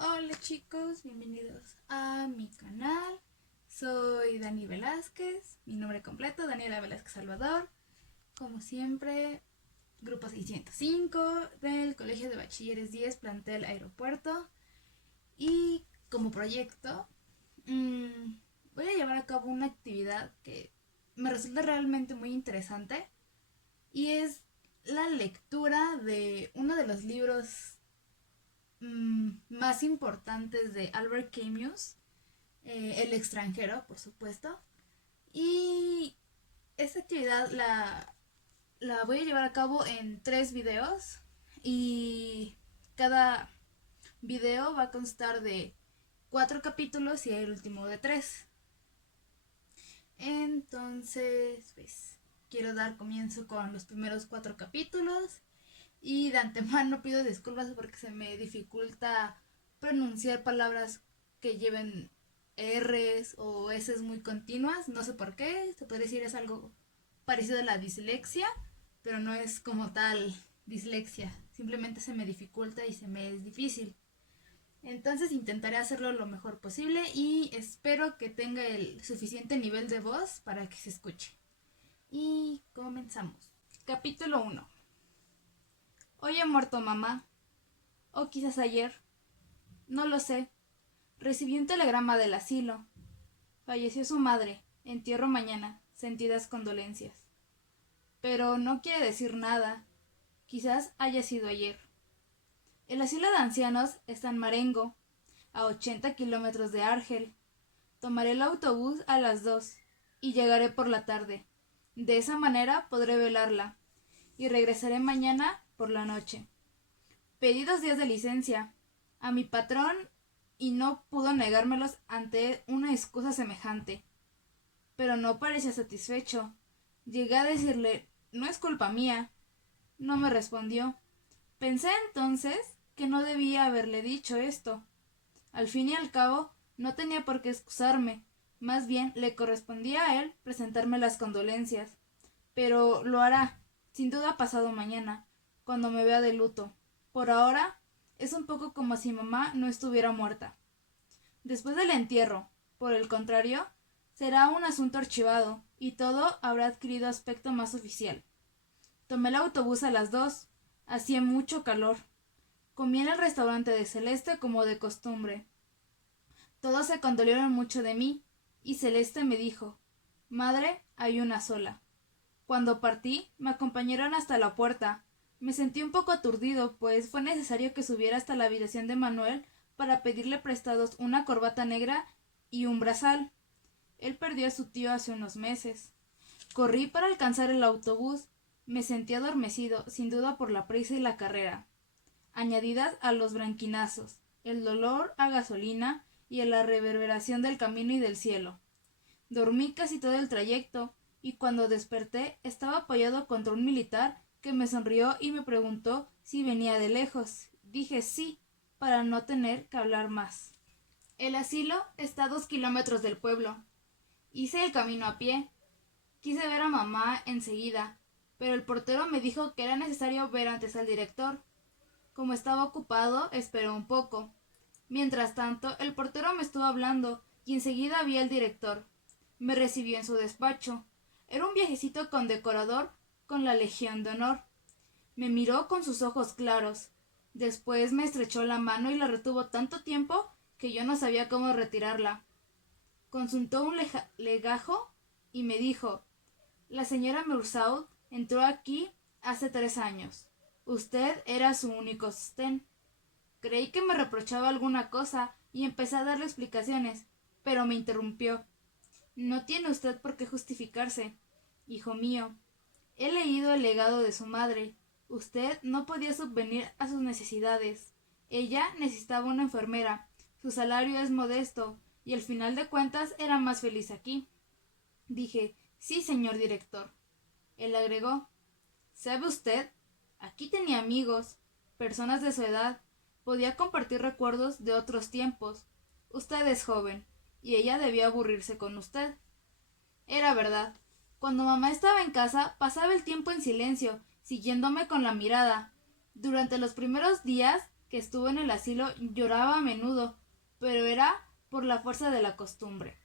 Hola chicos, bienvenidos a mi canal. Soy Dani Velázquez, mi nombre completo, Daniela Velázquez Salvador. Como siempre, grupo 605 del Colegio de Bachilleres 10, plantel Aeropuerto. Y como proyecto, voy a llevar a cabo una actividad que me resulta realmente muy interesante. Y es la lectura de uno de los libros más importantes de Albert Camus, El extranjero, por supuesto. Y esta actividad la voy a llevar a cabo en 3 videos y cada video va a constar de 4 capítulos y el último de 3. Entonces, pues quiero dar comienzo con los primeros 4 capítulos. Y de antemano pido disculpas porque se me dificulta pronunciar palabras que lleven R's o S's muy continuas. No sé por qué. Se puede decir es algo parecido a la dislexia, pero no es como tal dislexia. Simplemente se me dificulta y se me es difícil. Entonces intentaré hacerlo lo mejor posible y espero que tenga el suficiente nivel de voz para que se escuche. Y comenzamos. Capítulo 1. Hoy ha muerto mamá. O quizás ayer. No lo sé. Recibí un telegrama del asilo. Falleció su madre. Entierro mañana. Sentidas condolencias. Pero no quiere decir nada. Quizás haya sido ayer. El asilo de ancianos está en Marengo, a 80 kilómetros de Argel. Tomaré el autobús a las 2 y llegaré por la tarde. De esa manera podré velarla y regresaré mañana por la noche. Pedí 2 días de licencia a mi patrón y no pudo negármelos ante una excusa semejante. Pero no parecía satisfecho. Llegué a decirle, no es culpa mía. No me respondió. Pensé entonces que no debía haberle dicho esto. Al fin y al cabo, no tenía por qué excusarme. Más bien le correspondía a él presentarme las condolencias. Pero lo hará, sin duda pasado mañana, cuando me vea de luto. Por ahora, es un poco como si mamá no estuviera muerta. Después del entierro, por el contrario, será un asunto archivado y todo habrá adquirido aspecto más oficial. Tomé el autobús a las 2. Hacía mucho calor. Comí en el restaurante de Celeste como de costumbre. Todos se condolieron mucho de mí y Celeste me dijo, «Madre, hay una sola». Cuando partí, me acompañaron hasta la puerta. Me sentí un poco aturdido, pues fue necesario que subiera hasta la habitación de Manuel para pedirle prestados una corbata negra y un brazal. Él perdió a su tío hace unos meses. Corrí para alcanzar el autobús. Me sentí adormecido, sin duda por la prisa y la carrera, añadidas a los branquinazos, el dolor a gasolina y a la reverberación del camino y del cielo. Dormí casi todo el trayecto, y cuando desperté estaba apoyado contra un militar que me sonrió y me preguntó si venía de lejos. Dije sí, para no tener que hablar más. El asilo está a 2 kilómetros del pueblo. Hice el camino a pie. Quise ver a mamá enseguida, pero el portero me dijo que era necesario ver antes al director. Como estaba ocupado, esperé un poco. Mientras tanto, el portero me estuvo hablando y enseguida vi al director. Me recibió en su despacho. Era un viejecito condecorador con la Legión de Honor. Me miró con sus ojos claros. Después me estrechó la mano y la retuvo tanto tiempo que yo no sabía cómo retirarla. Consultó un legajo y me dijo, «La señora Meursault entró aquí hace 3 años. Usted era su único sostén». Creí que me reprochaba alguna cosa y empecé a darle explicaciones, pero me interrumpió. «No tiene usted por qué justificarse, hijo mío. He leído el legado de su madre. Usted no podía subvenir a sus necesidades. Ella necesitaba una enfermera. Su salario es modesto, y al final de cuentas era más feliz aquí». Dije, «Sí, señor director». Él agregó, «¿Sabe usted? Aquí tenía amigos, personas de su edad. Podía compartir recuerdos de otros tiempos. Usted es joven, y ella debía aburrirse con usted». Era verdad. Cuando mamá estaba en casa, pasaba el tiempo en silencio, siguiéndome con la mirada. Durante los primeros días que estuvo en el asilo lloraba a menudo, pero era por la fuerza de la costumbre.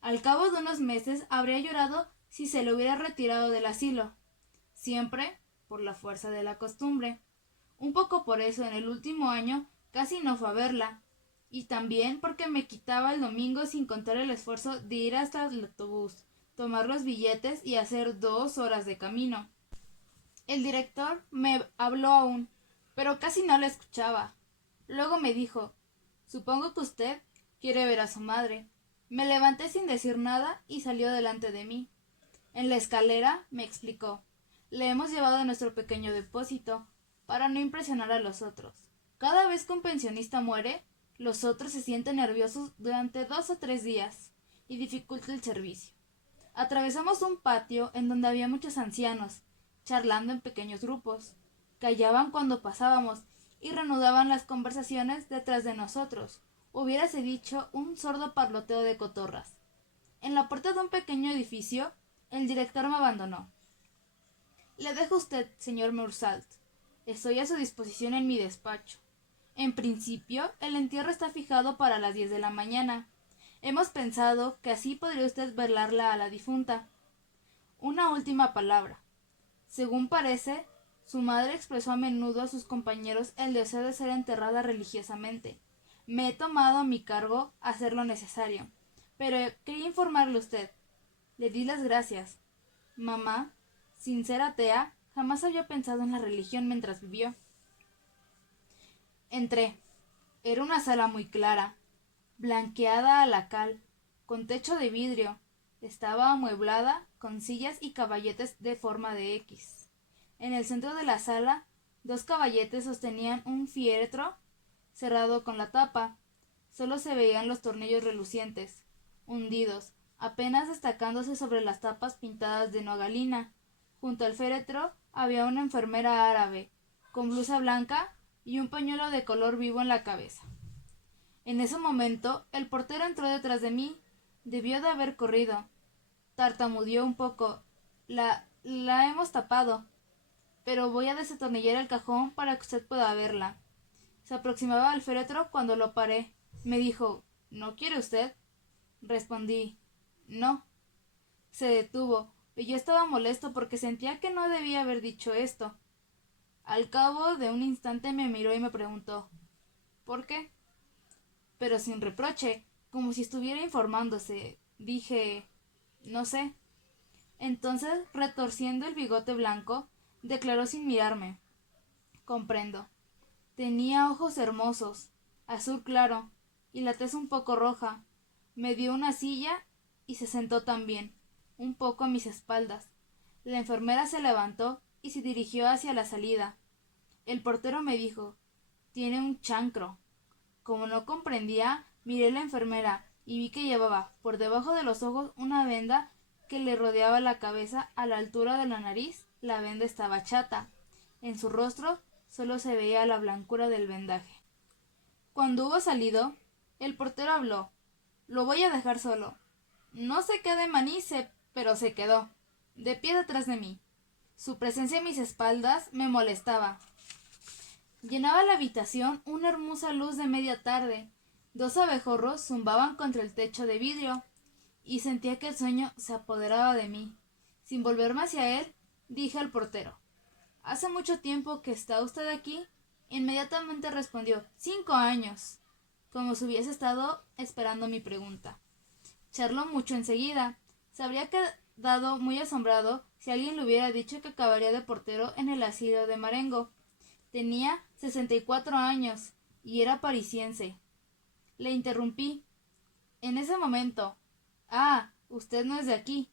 Al cabo de unos meses habría llorado si se le hubiera retirado del asilo, siempre por la fuerza de la costumbre. Un poco por eso en el último año casi no fue a verla, y también porque me quitaba el domingo sin contar el esfuerzo de ir hasta el autobús, tomar los billetes y hacer 2 horas de camino. El director me habló aún, pero casi no la escuchaba. Luego me dijo: «Supongo que usted quiere ver a su madre». Me levanté sin decir nada y salió delante de mí. En la escalera me explicó: «Le hemos llevado a nuestro pequeño depósito para no impresionar a los otros. Cada vez que un pensionista muere, los otros se sienten nerviosos durante 2 o 3 días y dificulta el servicio». Atravesamos un patio en donde había muchos ancianos, charlando en pequeños grupos. Callaban cuando pasábamos y reanudaban las conversaciones detrás de nosotros. Hubiérase dicho un sordo parloteo de cotorras. En la puerta de un pequeño edificio, el director me abandonó. «Le dejo a usted, señor Meursault. Estoy a su disposición en mi despacho. En principio, el entierro está fijado para las 10 de la mañana. Hemos pensado que así podría usted velarla a la difunta. Una última palabra. Según parece, su madre expresó a menudo a sus compañeros el deseo de ser enterrada religiosamente. Me he tomado a mi cargo hacer lo necesario, pero quería informarle a usted. Le di las gracias. Mamá, sin ser atea, jamás había pensado en la religión mientras vivió». Entré. Era una sala muy clara, blanqueada a la cal, con techo de vidrio. Estaba amueblada con sillas y caballetes de forma de X. En el centro de la sala, 2 caballetes sostenían un fieltro cerrado con la tapa. Solo se veían los tornillos relucientes, hundidos, apenas destacándose sobre las tapas pintadas de nogalina. Junto al féretro había una enfermera árabe, con blusa blanca y un pañuelo de color vivo en la cabeza. En ese momento, el portero entró detrás de mí. Debió de haber corrido. Tartamudeó un poco. La hemos tapado, pero voy a desatornillar el cajón para que usted pueda verla». Se aproximaba al féretro cuando lo paré. Me dijo: «¿No quiere usted?». Respondí: «No». Se detuvo, y yo estaba molesto porque sentía que no debía haber dicho esto. Al cabo de un instante me miró y me preguntó: «¿Por qué?». Pero sin reproche, como si estuviera informándose, dije: «No sé». Entonces, retorciendo el bigote blanco, declaró sin mirarme: «Comprendo. Tenía ojos hermosos, azul claro, y la tez un poco roja». Me dio una silla y se sentó también, un poco a mis espaldas. La enfermera se levantó y se dirigió hacia la salida. El portero me dijo: «Tiene un chancro». Como no comprendía, miré a la enfermera y vi que llevaba por debajo de los ojos una venda que le rodeaba la cabeza a la altura de la nariz. La venda estaba chata. En su rostro solo se veía la blancura del vendaje. Cuando hubo salido, el portero habló: «Lo voy a dejar solo». No sé qué de manice, pero se quedó, de pie detrás de mí. Su presencia a mis espaldas me molestaba. Llenaba la habitación una hermosa luz de media tarde. 2 abejorros zumbaban contra el techo de vidrio, y sentía que el sueño se apoderaba de mí. Sin volverme hacia él, dije al portero: «¿Hace mucho tiempo que está usted aquí?». Inmediatamente respondió: «5 años», como si hubiese estado esperando mi pregunta. Charló mucho enseguida. Se habría quedado muy asombrado si alguien le hubiera dicho que acabaría de portero en el asilo de Marengo. Tenía 64 años y era parisiense. Le interrumpí en ese momento: «Ah, usted no es de aquí».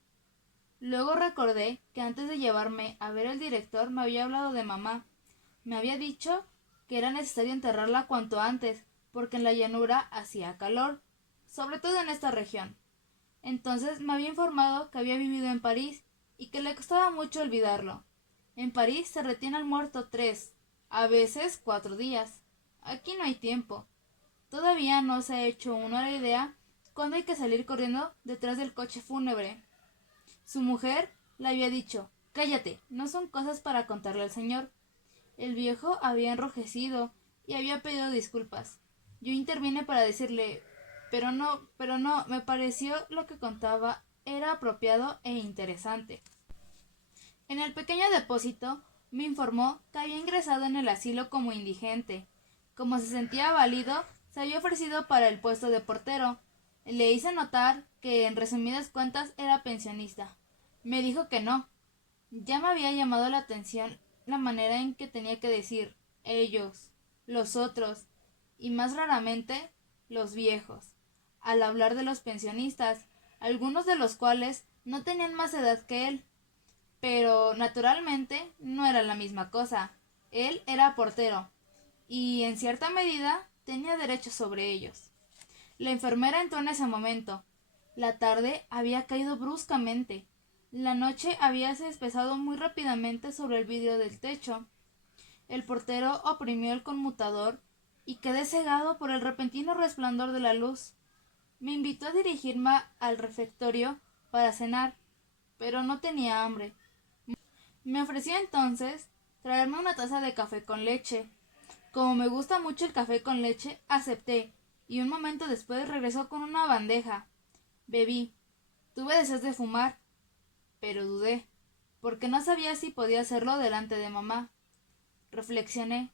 Luego recordé que antes de llevarme a ver al director me había hablado de mamá. Me había dicho que era necesario enterrarla cuanto antes, porque en la llanura hacía calor, sobre todo en esta región. Entonces me había informado que había vivido en París y que le costaba mucho olvidarlo. En París se retiene al muerto 3, a veces 4 días. Aquí no hay tiempo. Todavía no se ha hecho uno la idea cuando hay que salir corriendo detrás del coche fúnebre. Su mujer le había dicho: «Cállate, no son cosas para contarle al señor». El viejo había enrojecido y había pedido disculpas. Yo intervine para decirle, pero no, me pareció lo que contaba era apropiado e interesante. En el pequeño depósito me informó que había ingresado en el asilo como indigente. Como se sentía válido, se había ofrecido para el puesto de portero. Le hice notar que en resumidas cuentas era pensionista. Me dijo que no. Ya me había llamado la atención la manera en que tenía que decir ellos, los otros, y más raramente los viejos, al hablar de los pensionistas, algunos de los cuales no tenían más edad que él. Pero naturalmente no era la misma cosa. Él era portero y en cierta medida tenía derechos sobre ellos. La enfermera entró en ese momento. La tarde había caído bruscamente. La noche habíase espesado muy rápidamente sobre el vidrio del techo. El portero oprimió el conmutador y quedé cegado por el repentino resplandor de la luz. Me invitó a dirigirme al refectorio para cenar, pero no tenía hambre. Me ofreció entonces traerme una taza de café con leche. Como me gusta mucho el café con leche, acepté, y un momento después regresó con una bandeja. Bebí. Tuve deseos de fumar, pero dudé, porque no sabía si podía hacerlo delante de mamá. Reflexioné.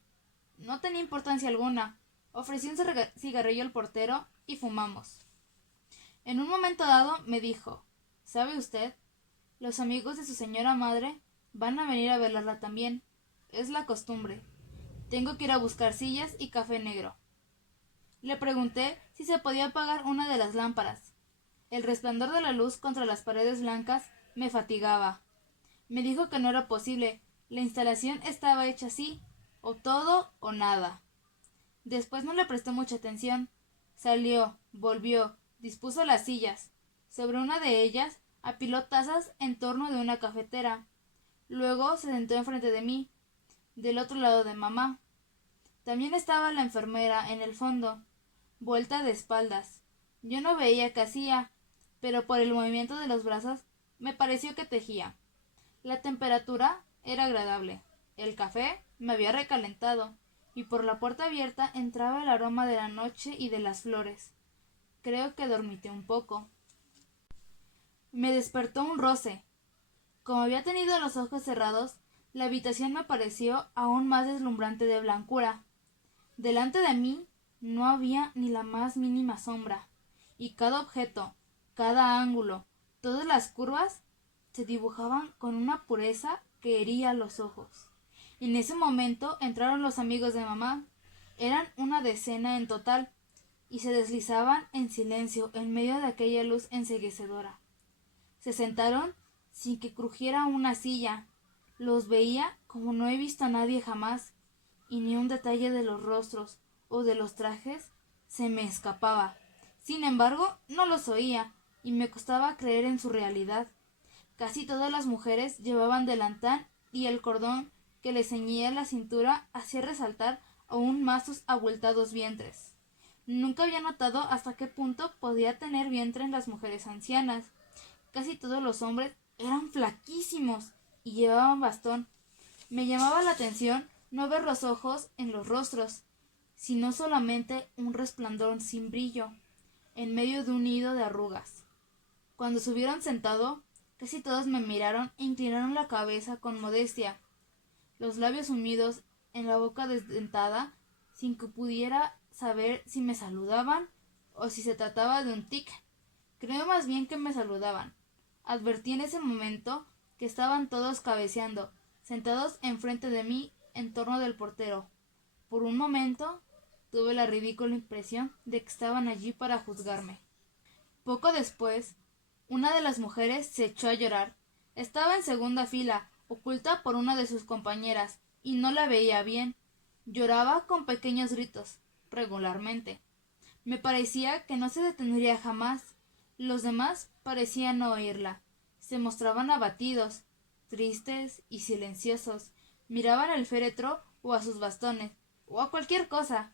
No tenía importancia alguna. Ofrecí un cigarrillo al portero y fumamos. En un momento dado me dijo, ¿sabe usted? Los amigos de su señora madre van a venir a velarla también. Es la costumbre. Tengo que ir a buscar sillas y café negro. Le pregunté si se podía apagar una de las lámparas. El resplandor de la luz contra las paredes blancas me fatigaba. Me dijo que no era posible. La instalación estaba hecha así, o todo o nada. Después no le presté mucha atención. Salió, volvió, dispuso las sillas. Sobre una de ellas apiló tazas en torno de una cafetera. Luego se sentó enfrente de mí, del otro lado de mamá. También estaba la enfermera en el fondo, vuelta de espaldas. Yo no veía qué hacía, pero por el movimiento de los brazos me pareció que tejía. La temperatura era agradable. El café me había recalentado, y por la puerta abierta entraba el aroma de la noche y de las flores. Creo que dormité un poco. Me despertó un roce. Como había tenido los ojos cerrados, la habitación me pareció aún más deslumbrante de blancura. Delante de mí no había ni la más mínima sombra, y cada objeto, cada ángulo, todas las curvas se dibujaban con una pureza que hería los ojos. En ese momento entraron los amigos de mamá. Eran una decena en total, y se deslizaban en silencio en medio de aquella luz enceguecedora. Se sentaron sin que crujiera una silla. Los veía como no he visto a nadie jamás, y ni un detalle de los rostros o de los trajes se me escapaba. Sin embargo, no los oía, y me costaba creer en su realidad. Casi todas las mujeres llevaban delantal, y el cordón que les ceñía la cintura hacía resaltar aún más sus abultados vientres. Nunca había notado hasta qué punto podía tener vientre en las mujeres ancianas. Casi todos los hombres eran flaquísimos y llevaban bastón. Me llamaba la atención no ver los ojos en los rostros, sino solamente un resplandor sin brillo, en medio de un nido de arrugas. Cuando se hubieron sentado, casi todos me miraron e inclinaron la cabeza con modestia, los labios sumidos en la boca desdentada, sin que pudiera saber si me saludaban o si se trataba de un tic. Creo más bien que me saludaban. Advertí en ese momento que estaban todos cabeceando, sentados enfrente de mí en torno del portero. Por un momento tuve la ridícula impresión de que estaban allí para juzgarme. Poco después, una de las mujeres se echó a llorar. Estaba en segunda fila, oculta por una de sus compañeras, y no la veía bien. Lloraba con pequeños gritos, regularmente. Me parecía que no se detendría jamás. Los demás parecían no oírla. Se mostraban abatidos, tristes y silenciosos. Miraban al féretro o a sus bastones, o a cualquier cosa,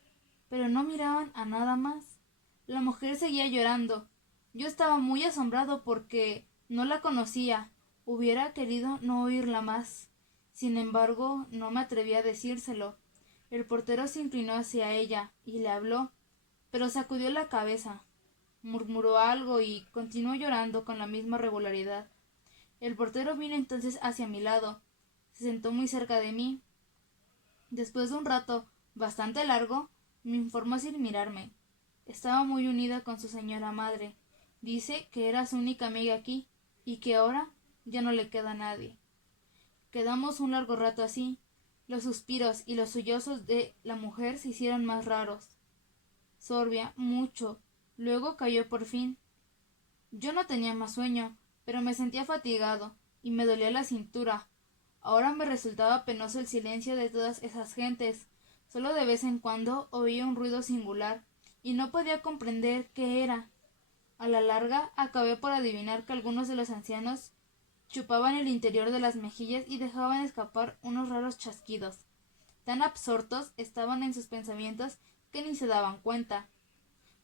pero no miraban a nada más. La mujer seguía llorando. Yo estaba muy asombrado porque no la conocía. Hubiera querido no oírla más. Sin embargo, no me atreví a decírselo. El portero se inclinó hacia ella y le habló, pero sacudió la cabeza, murmuró algo y continuó llorando con la misma regularidad. El portero vino entonces hacia mi lado, se sentó muy cerca de mí. Después de un rato bastante largo, me informó sin mirarme. Estaba muy unida con su señora madre. Dice que era su única amiga aquí y que ahora ya no le queda nadie. Quedamos un largo rato así. Los suspiros y los sollozos de la mujer se hicieron más raros. Sorbía mucho. Luego cayó por fin. Yo no tenía más sueño, pero me sentía fatigado y me dolía la cintura. Ahora me resultaba penoso el silencio de todas esas gentes. Solo de vez en cuando oía un ruido singular y no podía comprender qué era. A la larga acabé por adivinar que algunos de los ancianos chupaban el interior de las mejillas y dejaban escapar unos raros chasquidos. Tan absortos estaban en sus pensamientos que ni se daban cuenta.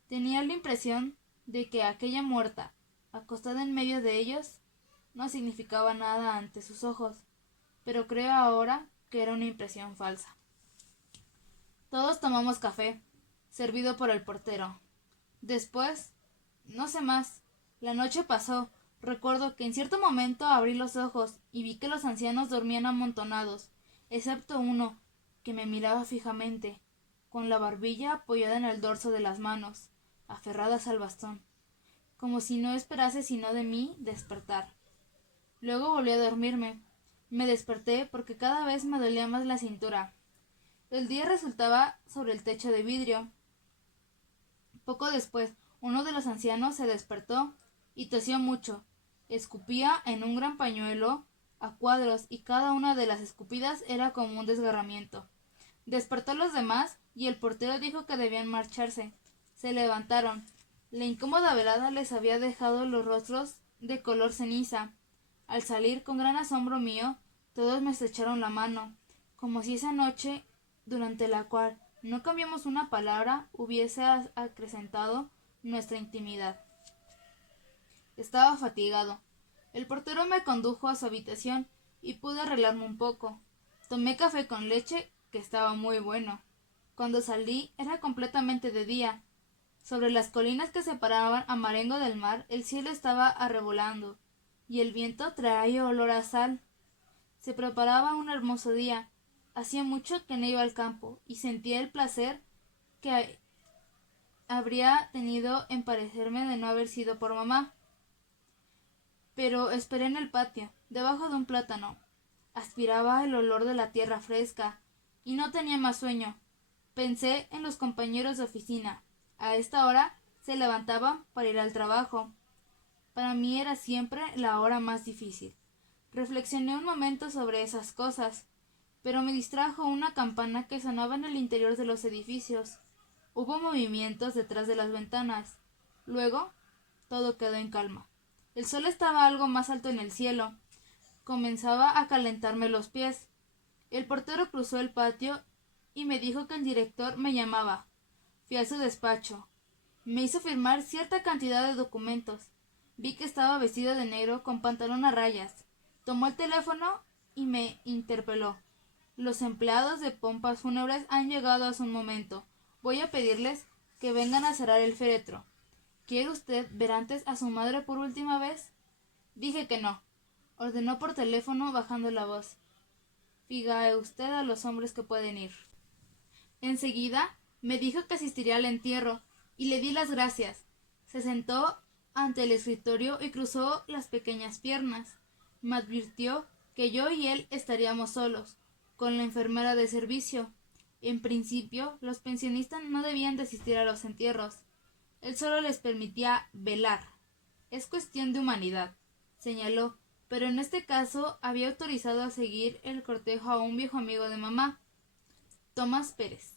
Tenía la impresión de que aquella muerta, acostada en medio de ellos, no significaba nada ante sus ojos, pero creo ahora que era una impresión falsa. Todos tomamos café, servido por el portero. Después, no sé más. La noche pasó. Recuerdo que en cierto momento abrí los ojos y vi que los ancianos dormían amontonados, excepto uno, que me miraba fijamente, con la barbilla apoyada en el dorso de las manos, aferradas al bastón, como si no esperase sino de mí despertar. Luego volví a dormirme. Me desperté porque cada vez me dolía más la cintura. El día resultaba sobre el techo de vidrio. Poco después, uno de los ancianos se despertó y tosió mucho. Escupía en un gran pañuelo a cuadros y cada una de las escupidas era como un desgarramiento. Despertó a los demás y el portero dijo que debían marcharse. Se levantaron. La incómoda velada les había dejado los rostros de color ceniza. Al salir, con gran asombro mío, todos me estrecharon la mano, como si esa noche, durante la cual no cambiamos una palabra, hubiese acrecentado nuestra intimidad. Estaba fatigado. El portero me condujo a su habitación y pude arreglarme un poco. Tomé café con leche, que estaba muy bueno. Cuando salí era completamente de día. Sobre las colinas que separaban a Marengo del mar, el cielo estaba arrebolando, y el viento traía olor a sal. Se preparaba un hermoso día. Hacía mucho que no iba al campo, y sentía el placer que habría tenido en parecerme de no haber sido por mamá. Pero esperé en el patio, debajo de un plátano. Aspiraba el olor de la tierra fresca, y no tenía más sueño. Pensé en los compañeros de oficina. A esta hora se levantaban para ir al trabajo. Para mí era siempre la hora más difícil. Reflexioné un momento sobre esas cosas, pero me distrajo una campana que sonaba en el interior de los edificios. Hubo movimientos detrás de las ventanas. Luego, todo quedó en calma. El sol estaba algo más alto en el cielo. Comenzaba a calentarme los pies. El portero cruzó el patio y me dijo que el director me llamaba. Fui a su despacho. Me hizo firmar cierta cantidad de documentos. Vi que estaba vestido de negro con pantalón a rayas. Tomó el teléfono y me interpeló. Los empleados de pompas fúnebres han llegado hace un momento. Voy a pedirles que vengan a cerrar el féretro. ¿Quiere usted ver antes a su madre por última vez? Dije que no. Ordenó por teléfono bajando la voz. Fíjate usted a los hombres que pueden ir. Enseguida me dijo que asistiría al entierro y le di las gracias. Se sentó ante el escritorio y cruzó las pequeñas piernas. Me advirtió que yo y él estaríamos solos, con la enfermera de servicio. En principio, los pensionistas no debían de asistir a los entierros. Él solo les permitía velar. Es cuestión de humanidad, señaló, pero en este caso había autorizado a seguir el cortejo a un viejo amigo de mamá, Tomás Pérez.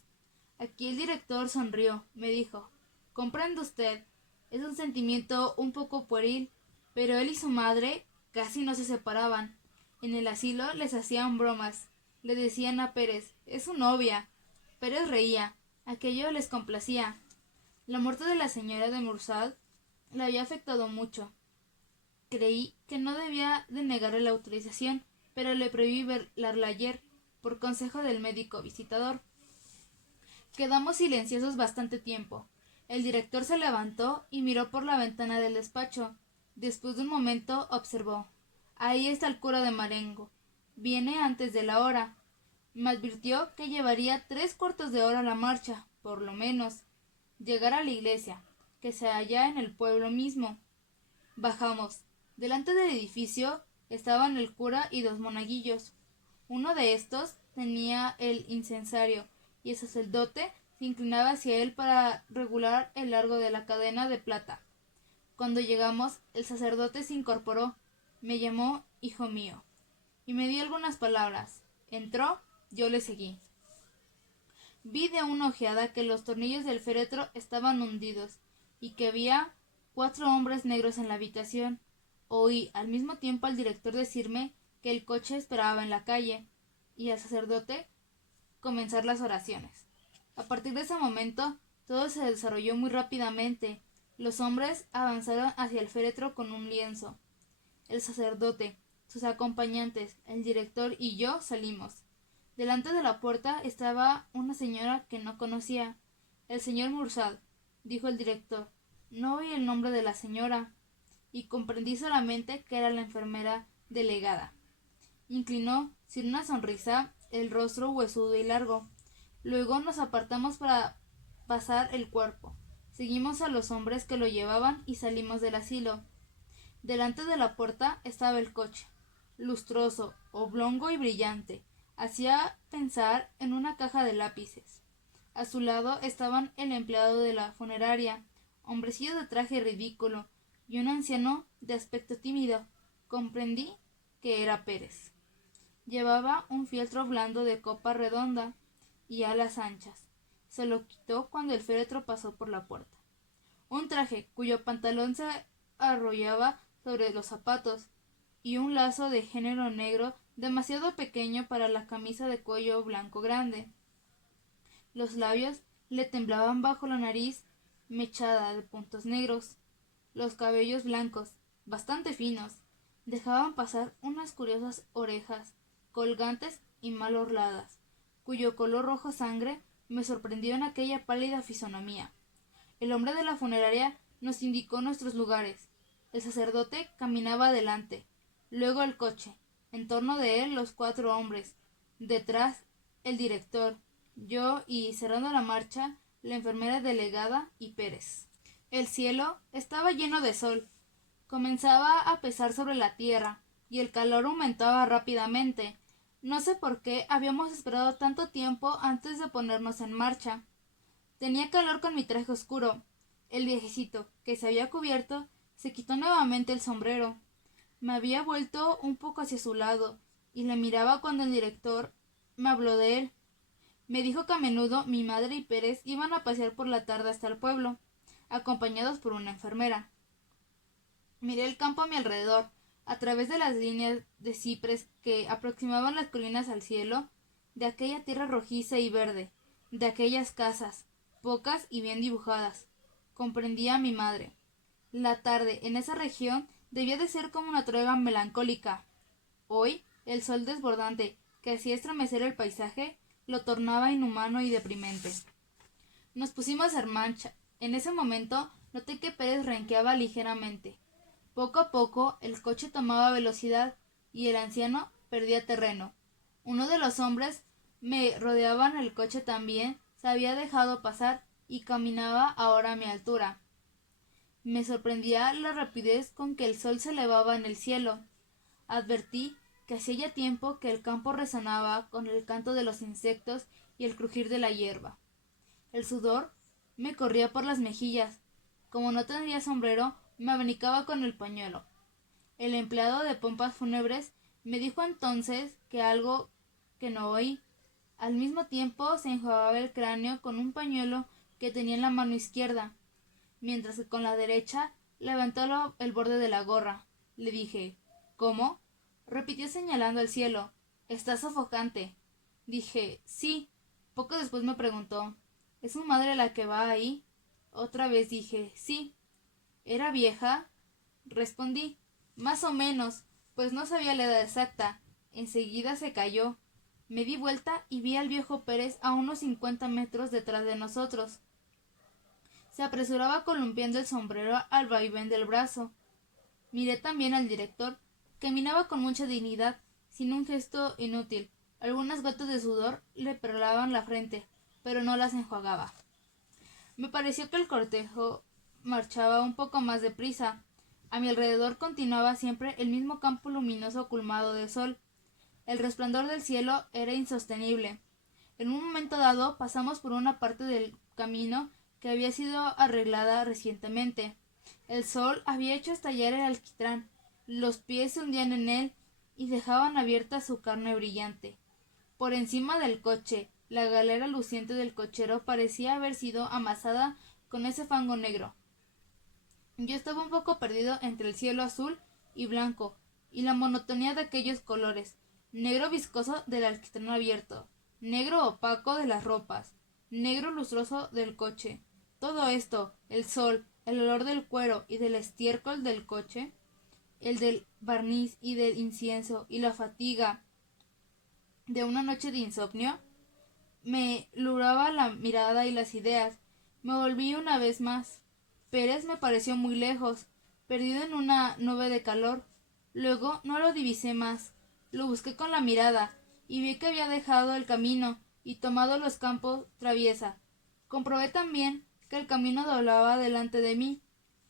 Aquí el director sonrió, me dijo, comprende usted, es un sentimiento un poco pueril, pero él y su madre casi no se separaban. En el asilo les hacían bromas, le decían a Pérez, es su novia. Pérez reía, aquello les complacía. La muerte de la señora de Mursal le había afectado mucho. Creí que no debía de negarle la autorización, pero le prohibí verla ayer, por consejo del médico visitador. Quedamos silenciosos bastante tiempo. El director se levantó y miró por la ventana del despacho. Después de un momento observó: ahí está el cura de Marengo. Viene antes de la hora. Me advirtió que llevaría 3/4 de hora la marcha, por lo menos. Llegar a la iglesia, que se halla en el pueblo mismo. Bajamos. Delante del edificio estaban el cura y 2 monaguillos. Uno de estos tenía el incensario, y el sacerdote se inclinaba hacia él para regular el largo de la cadena de plata. Cuando llegamos, el sacerdote se incorporó, me llamó hijo mío, y me dio algunas palabras. Entró, yo le seguí. Vi de una ojeada que los tornillos del féretro estaban hundidos, y que había 4 hombres negros en la habitación. Oí al mismo tiempo al director decirme que el coche esperaba en la calle, y al sacerdote comenzar las oraciones. A partir de ese momento, todo se desarrolló muy rápidamente. Los hombres avanzaron hacia el féretro con un lienzo. El sacerdote, sus acompañantes, el director y yo salimos. Delante de la puerta estaba una señora que no conocía. El señor Mursal, dijo el director. No oí el nombre de la señora, y comprendí solamente que era la enfermera delegada. Inclinó, sin una sonrisa, el rostro huesudo y largo. Luego nos apartamos para pasar el cuerpo. Seguimos a los hombres que lo llevaban y salimos del asilo. Delante de la puerta estaba el coche, lustroso, oblongo y brillante. Hacía pensar en una caja de lápices. A su lado estaban el empleado de la funeraria, hombrecillo de traje ridículo, y un anciano de aspecto tímido. Comprendí que era Pérez. Llevaba un fieltro blando de copa redonda y alas anchas. Se lo quitó cuando el féretro pasó por la puerta. Un traje cuyo pantalón se arrollaba sobre los zapatos, y un lazo de género negro demasiado pequeño para la camisa de cuello blanco grande. Los labios le temblaban bajo la nariz mechada de puntos negros. Los cabellos blancos, bastante finos, dejaban pasar unas curiosas orejas, colgantes y mal orladas, cuyo color rojo sangre me sorprendió en aquella pálida fisonomía. El hombre de la funeraria nos indicó nuestros lugares. El sacerdote caminaba adelante, luego el coche, en torno de él los 4 hombres, detrás el director, yo y, cerrando la marcha, la enfermera delegada y Pérez. El cielo estaba lleno de sol. Comenzaba a pesar sobre la tierra, y el calor aumentaba rápidamente. No sé por qué habíamos esperado tanto tiempo antes de ponernos en marcha. Tenía calor con mi traje oscuro. El viejecito, que se había cubierto, se quitó nuevamente el sombrero. Me había vuelto un poco hacia su lado, y le miraba cuando el director me habló de él. Me dijo que a menudo mi madre y Pérez iban a pasear por la tarde hasta el pueblo, acompañados por una enfermera. Miré el campo a mi alrededor, a través de las líneas de ciprés que aproximaban las colinas al cielo, de aquella tierra rojiza y verde, de aquellas casas, pocas y bien dibujadas. Comprendía a mi madre. La tarde en esa región debía de ser como una tregua melancólica. Hoy, el sol desbordante, que hacía estremecer el paisaje, lo tornaba inhumano y deprimente. Nos pusimos en marcha. En ese momento noté que Pérez renqueaba ligeramente. Poco a poco el coche tomaba velocidad y el anciano perdía terreno. Uno de los hombres me rodeaban el coche también se había dejado pasar y caminaba ahora a mi altura. Me sorprendía la rapidez con que el sol se elevaba en el cielo. Advertí que hacía ya tiempo que el campo resonaba con el canto de los insectos y el crujir de la hierba. El sudor me corría por las mejillas. Como no tenía sombrero, me abanicaba con el pañuelo. El empleado de pompas fúnebres me dijo entonces que algo que no oí. Al mismo tiempo se enjuagaba el cráneo con un pañuelo que tenía en la mano izquierda, mientras que con la derecha levantó el borde de la gorra. Le dije: ¿cómo? Repitió señalando al cielo. Está sofocante. Dije: sí. Poco después me preguntó: ¿es su madre la que va ahí? Otra vez dije: sí. ¿Era vieja? Respondí: más o menos, pues no sabía la edad exacta. Enseguida se calló. Me di vuelta y vi al viejo Pérez a unos 50 metros detrás de nosotros. Se apresuraba columpiando el sombrero al vaivén del brazo. Miré también al director, que caminaba con mucha dignidad, sin un gesto inútil. Algunas gotas de sudor le perlaban la frente, pero no las enjuagaba. Me pareció que el cortejo marchaba un poco más deprisa. A mi alrededor continuaba siempre el mismo campo luminoso colmado de sol. El resplandor del cielo era insostenible. En un momento dado pasamos por una parte del camino que había sido arreglada recientemente. El sol había hecho estallar el alquitrán, los pies se hundían en él y dejaban abierta su carne brillante. Por encima del coche, la galera luciente del cochero parecía haber sido amasada con ese fango negro. Yo estaba un poco perdido entre el cielo azul y blanco y la monotonía de aquellos colores: negro viscoso del alquitrán abierto, negro opaco de las ropas, negro lustroso del coche. Todo esto, el sol, el olor del cuero y del estiércol del coche, el del barniz y del incienso y la fatiga de una noche de insomnio, me luraba la mirada y las ideas. Me volví una vez más. Pérez me pareció muy lejos, perdido en una nube de calor. Luego no lo divisé más. Lo busqué con la mirada y vi que había dejado el camino y tomado los campos traviesa. Comprobé también que el camino doblaba delante de mí.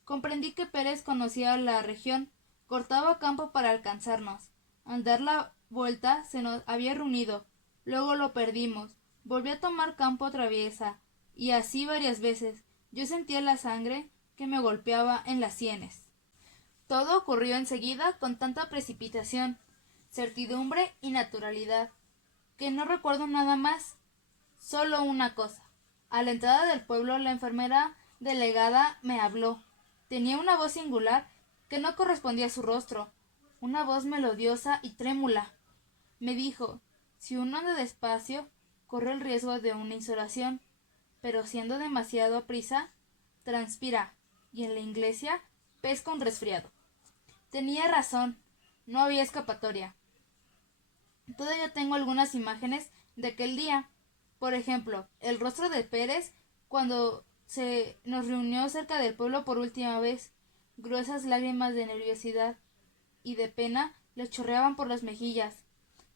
Comprendí que Pérez conocía la región, cortaba campo para alcanzarnos. Al dar la vuelta se nos había reunido, luego lo perdimos, volvió a tomar campo traviesa, y así varias veces. Yo sentía la sangre que me golpeaba en las sienes. Todo ocurrió enseguida con tanta precipitación, certidumbre y naturalidad, que no recuerdo nada más. Solo una cosa. A la entrada del pueblo la enfermera delegada me habló. Tenía una voz singular que no correspondía a su rostro, una voz melodiosa y trémula. Me dijo: si uno anda despacio, corre el riesgo de una insolación, pero si anda demasiado prisa, transpira, y en la iglesia pesca un resfriado. Tenía razón, no había escapatoria. Todavía tengo algunas imágenes de aquel día. Por ejemplo, el rostro de Pérez cuando se nos reunió cerca del pueblo por última vez. Gruesas lágrimas de nerviosidad y de pena le chorreaban por las mejillas,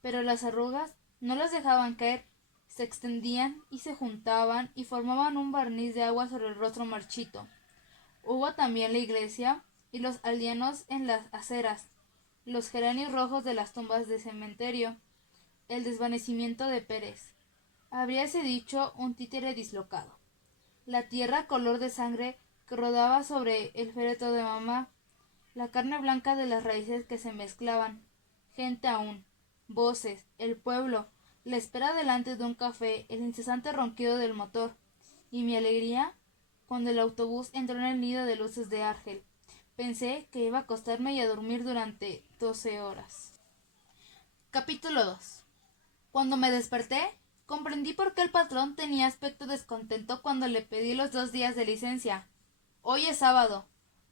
pero las arrugas no las dejaban caer, se extendían y se juntaban y formaban un barniz de agua sobre el rostro marchito. Hubo también la iglesia y los aldeanos en las aceras, los geranios rojos de las tumbas de cementerio, el desvanecimiento de Pérez. Habríase dicho un títere dislocado. La tierra color de sangre que rodaba sobre el féretro de mamá, la carne blanca de las raíces que se mezclaban, gente aún, voces, el pueblo, la espera delante de un café, el incesante ronquido del motor, y mi alegría cuando el autobús entró en el nido de luces de Argel. Pensé que iba a acostarme y a dormir durante 12 horas. Capítulo 2. Cuando me desperté, comprendí por qué el patrón tenía aspecto descontento cuando le pedí los 2 días de licencia. Hoy es sábado.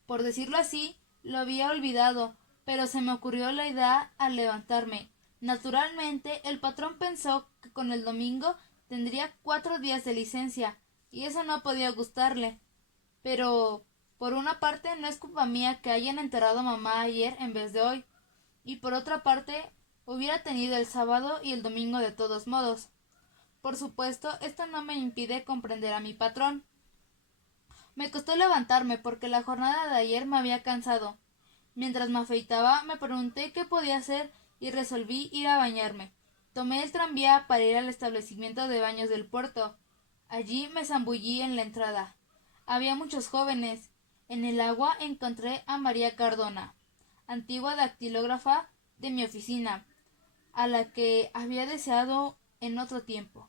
Por decirlo así, lo había olvidado, pero se me ocurrió la idea al levantarme. Naturalmente, el patrón pensó que con el domingo tendría 4 días de licencia, y eso no podía gustarle. Pero, por una parte, no es culpa mía que hayan enterrado a mamá ayer en vez de hoy, y por otra parte, hubiera tenido el sábado y el domingo de todos modos. Por supuesto, esto no me impide comprender a mi patrón. Me costó levantarme porque la jornada de ayer me había cansado. Mientras me afeitaba, me pregunté qué podía hacer y resolví ir a bañarme. Tomé el tranvía para ir al establecimiento de baños del puerto. Allí me zambullí en la entrada. Había muchos jóvenes. En el agua encontré a María Cardona, antigua dactilógrafa de mi oficina, a la que había deseado en otro tiempo.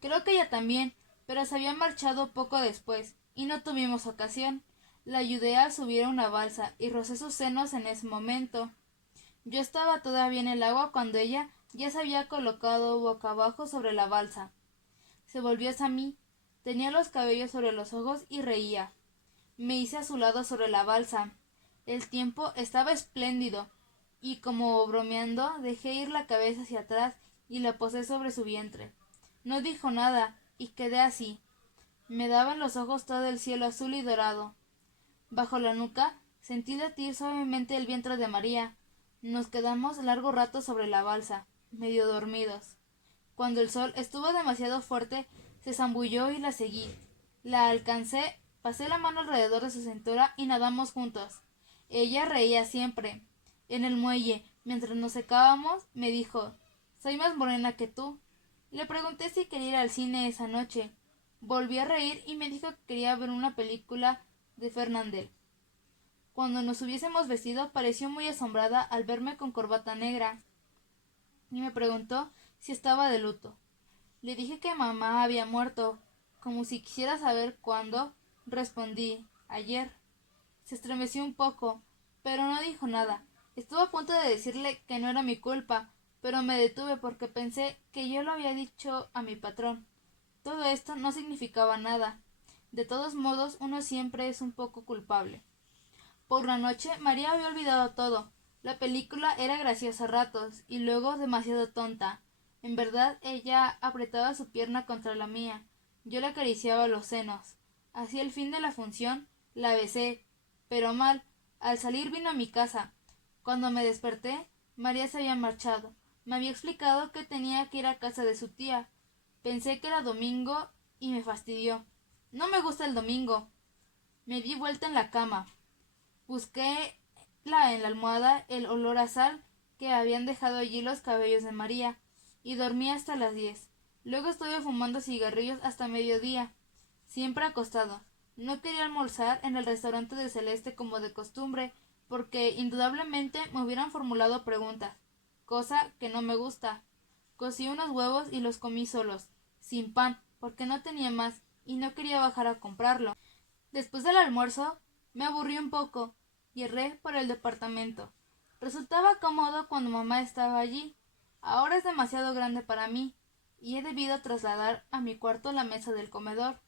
Creo que ella también, pero se había marchado poco después, y no tuvimos ocasión. La ayudé a subir a una balsa y rocé sus senos en ese momento. Yo estaba todavía en el agua cuando ella ya se había colocado boca abajo sobre la balsa. Se volvió hacia mí, tenía los cabellos sobre los ojos y reía. Me hice a su lado sobre la balsa. El tiempo estaba espléndido, y como bromeando dejé ir la cabeza hacia atrás y la posé sobre su vientre. No dijo nada, y quedé así. Me daban los ojos todo el cielo azul y dorado. Bajo la nuca sentí latir suavemente el vientre de María. Nos quedamos largo rato sobre la balsa, medio dormidos. Cuando el sol estuvo demasiado fuerte, se zambulló y la seguí. La alcancé, pasé la mano alrededor de su cintura y nadamos juntos. Ella reía siempre. En el muelle, mientras nos secábamos, me dijo: «Soy más morena que tú». Le pregunté si quería ir al cine esa noche. Volví a reír y me dijo que quería ver una película de Fernandel. Cuando nos hubiésemos vestido, pareció muy asombrada al verme con corbata negra y me preguntó si estaba de luto. Le dije que mamá había muerto, como si quisiera saber cuándo. Respondí: «Ayer». Se estremeció un poco, pero no dijo nada. Estuve a punto de decirle que no era mi culpa, pero me detuve porque pensé que yo lo había dicho a mi patrón. Todo esto no significaba nada. De todos modos, uno siempre es un poco culpable. Por la noche, María había olvidado todo. La película era graciosa a ratos y luego demasiado tonta. En verdad, ella apretaba su pierna contra la mía. Yo le acariciaba los senos. Hacia el fin de la función, la besé, pero mal. Al salir vino a mi casa. Cuando me desperté, María se había marchado. Me había explicado que tenía que ir a casa de su tía. Pensé que era domingo y me fastidió. No me gusta el domingo. Me di vuelta en la cama. Busqué en la almohada el olor a sal que habían dejado allí los cabellos de María, y dormí hasta las 10. Luego estuve fumando cigarrillos hasta mediodía, siempre acostado. No quería almorzar en el restaurante de Celeste como de costumbre, porque indudablemente me hubieran formulado preguntas, cosa que no me gusta. Cocí unos huevos y los comí solos, sin pan, porque no tenía más, y no quería bajar a comprarlo. Después del almuerzo, me aburrí un poco y erré por el departamento. Resultaba cómodo cuando mamá estaba allí. Ahora es demasiado grande para mí, y he debido trasladar a mi cuarto la mesa del comedor.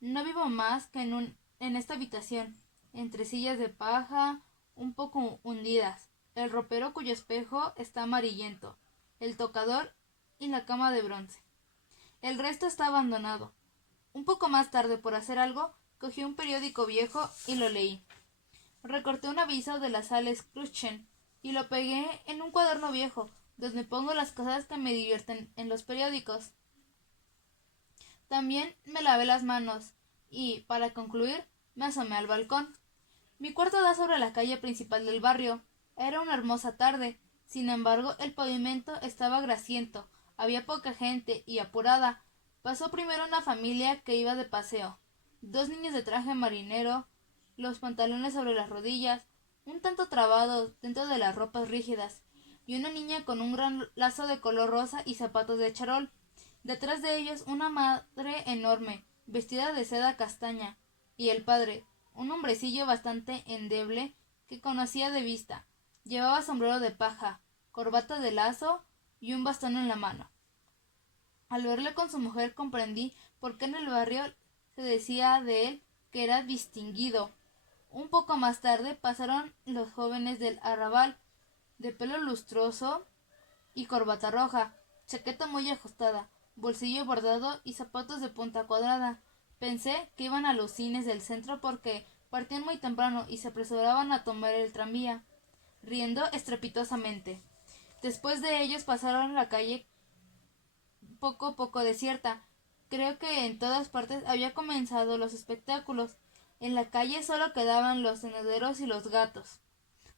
No vivo más que en esta habitación, entre sillas de paja un poco hundidas, el ropero cuyo espejo está amarillento, el tocador y la cama de bronce. El resto está abandonado. Un poco más tarde, por hacer algo, cogí un periódico viejo y lo leí. Recorté un aviso de la sala Scrutchen y lo pegué en un cuaderno viejo, donde pongo las cosas que me divierten en los periódicos. También me lavé las manos y, para concluir, me asomé al balcón. Mi cuarto da sobre la calle principal del barrio. Era una hermosa tarde. Sin embargo, el pavimento estaba grasiento, había poca gente y apurada. Pasó primero una familia que iba de paseo. Dos niños de traje marinero, los pantalones sobre las rodillas, un tanto trabados dentro de las ropas rígidas, y una niña con un gran lazo de color rosa y zapatos de charol. Detrás de ellos una madre enorme, vestida de seda castaña, y el padre, un hombrecillo bastante endeble que conocía de vista. Llevaba sombrero de paja, corbata de lazo y un bastón en la mano. Al verle con su mujer comprendí por qué en el barrio se decía de él que era distinguido. Un poco más tarde pasaron los jóvenes del arrabal, de pelo lustroso y corbata roja, chaqueta muy ajustada, bolsillo bordado y zapatos de punta cuadrada. Pensé que iban a los cines del centro porque partían muy temprano y se apresuraban a tomar el tranvía, riendo estrepitosamente. Después de ellos pasaron la calle poco a poco desierta. Creo que en todas partes había comenzado los espectáculos. En la calle solo quedaban los tenederos y los gatos.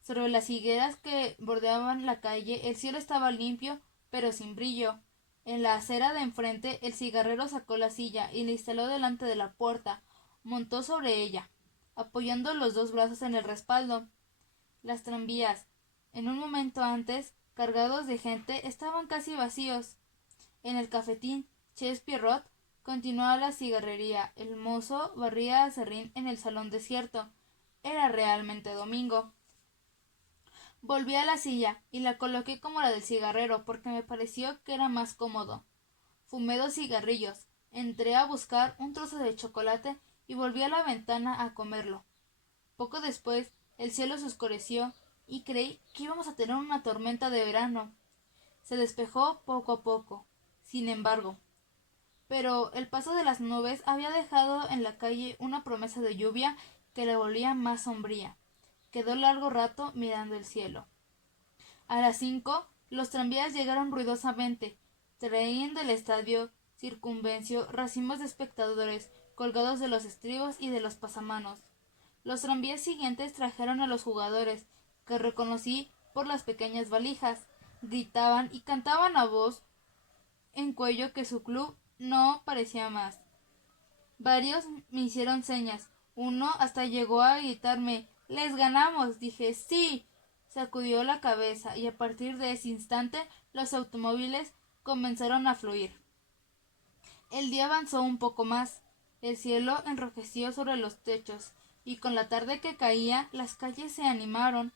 Sobre las higueras que bordeaban la calle el cielo estaba limpio, pero sin brillo. En la acera de enfrente el cigarrero sacó la silla y la instaló delante de la puerta. Montó sobre ella, apoyando los dos brazos en el respaldo. Las tranvías, en un momento antes, cargados de gente, estaban casi vacíos. En el cafetín Ches Pierrot continuaba la cigarrería. El mozo barría acerrín en el salón desierto. Era realmente domingo. Volví a la silla y la coloqué como la del cigarrero porque me pareció que era más cómodo. Fumé 2 cigarrillos, entré a buscar un trozo de chocolate y volví a la ventana a comerlo. Poco después el cielo se oscureció y creí que íbamos a tener una tormenta de verano. Se despejó poco a poco, sin embargo, pero el paso de las nubes había dejado en la calle una promesa de lluvia que la volvía más sombría. Quedó largo rato mirando el cielo. A las 5, los tranvías llegaron ruidosamente. Traían del estadio Circunvencio racimos de espectadores colgados de los estribos y de los pasamanos. Los tranvías siguientes trajeron a los jugadores, que reconocí por las pequeñas valijas. Gritaban y cantaban a voz en cuello que su club no parecía más. Varios me hicieron señas. Uno hasta llegó a gritarme «¡Les ganamos!». Dije «¡Sí!». Sacudió la cabeza y a partir de ese instante los automóviles comenzaron a fluir. El día avanzó un poco más. El cielo enrojeció sobre los techos y con la tarde que caía las calles se animaron,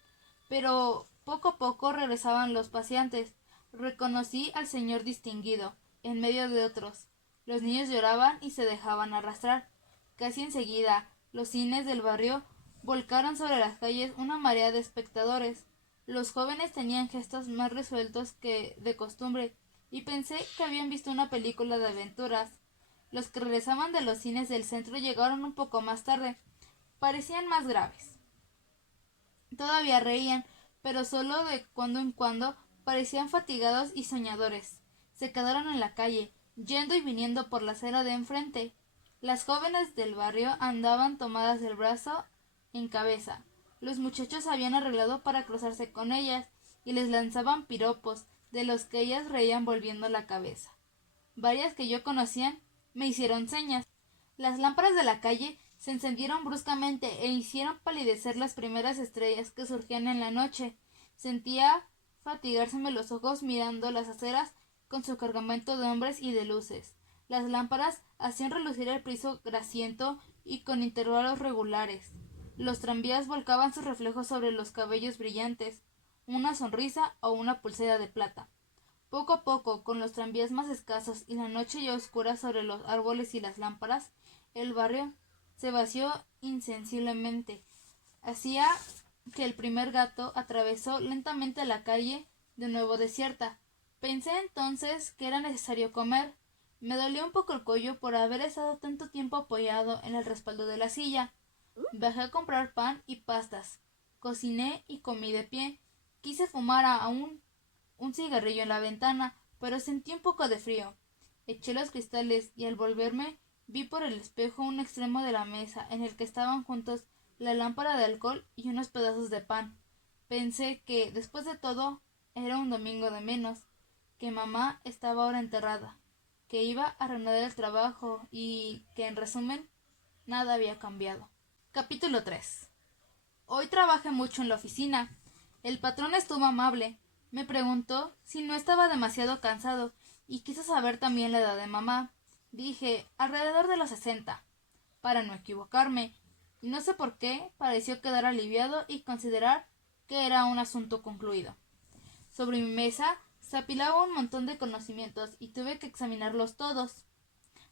pero poco a poco regresaban los paseantes. Reconocí al señor distinguido, en medio de otros. Los niños lloraban y se dejaban arrastrar. Casi enseguida, los cines del barrio volcaron sobre las calles una marea de espectadores. Los jóvenes tenían gestos más resueltos que de costumbre, y pensé que habían visto una película de aventuras. Los que regresaban de los cines del centro llegaron un poco más tarde. Parecían más graves. Todavía reían, pero solo de cuando en cuando parecían fatigados y soñadores. Se quedaron en la calle, yendo y viniendo por la acera de enfrente. Las jóvenes del barrio andaban tomadas del brazo en cabeza. Los muchachos habían arreglado para cruzarse con ellas y les lanzaban piropos, de los que ellas reían volviendo la cabeza. Varias que yo conocía me hicieron señas. Las lámparas de la calle se encendieron bruscamente e hicieron palidecer las primeras estrellas que surgían en la noche. Sentía fatigárseme los ojos mirando las aceras con su cargamento de hombres y de luces. Las lámparas hacían relucir el piso grasiento y con intervalos regulares. Los tranvías volcaban sus reflejos sobre los cabellos brillantes, una sonrisa o una pulsera de plata. Poco a poco, con los tranvías más escasos y la noche ya oscura sobre los árboles y las lámparas, el barrio se vació insensiblemente. Hacía que el primer gato atravesó lentamente la calle, de nuevo desierta. Pensé entonces que era necesario comer. Me dolió un poco el cuello por haber estado tanto tiempo apoyado en el respaldo de la silla. Bajé a comprar pan y pastas. Cociné y comí de pie. Quise fumar aún un cigarrillo en la ventana, pero sentí un poco de frío. Eché los cristales y al volverme vi por el espejo un extremo de la mesa en el que estaban juntos la lámpara de alcohol y unos pedazos de pan. Pensé que, después de todo, era un domingo de menos, que mamá estaba ahora enterrada, que iba a reanudar el trabajo y que, en resumen, nada había cambiado. Capítulo 3. Hoy trabajé mucho en la oficina. El patrón estuvo amable. Me preguntó si no estaba demasiado cansado y quiso saber también la edad de mamá. Dije, alrededor de los 60, para no equivocarme, y no sé por qué pareció quedar aliviado y considerar que era un asunto concluido. Sobre mi mesa se apilaba un montón de conocimientos y tuve que examinarlos todos.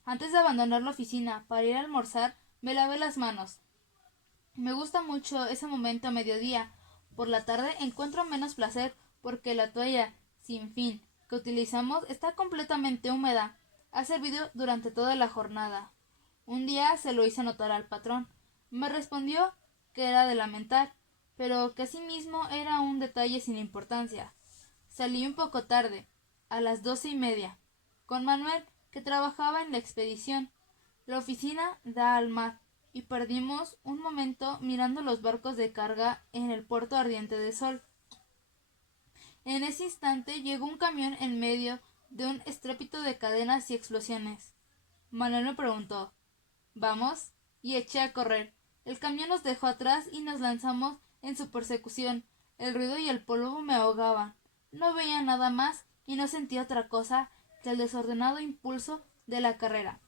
Antes de abandonar la oficina para ir a almorzar, me lavé las manos. Me gusta mucho ese momento a mediodía. Por la tarde encuentro menos placer porque la toalla sin fin que utilizamos está completamente húmeda. Ha servido durante toda la jornada. Un día se lo hice notar al patrón. Me respondió que era de lamentar, pero que asimismo era un detalle sin importancia. Salí un poco tarde, a las 12:30, con Manuel, que trabajaba en la expedición. La oficina da al mar, y perdimos un momento mirando los barcos de carga en el puerto ardiente de sol. En ese instante llegó un camión en medio de un estrépito de cadenas y explosiones. Manuel me preguntó «¿Vamos?», y eché a correr. El camión nos dejó atrás y nos lanzamos en su persecución. El ruido y el polvo me ahogaban. No veía nada más y no sentía otra cosa que el desordenado impulso de la carrera.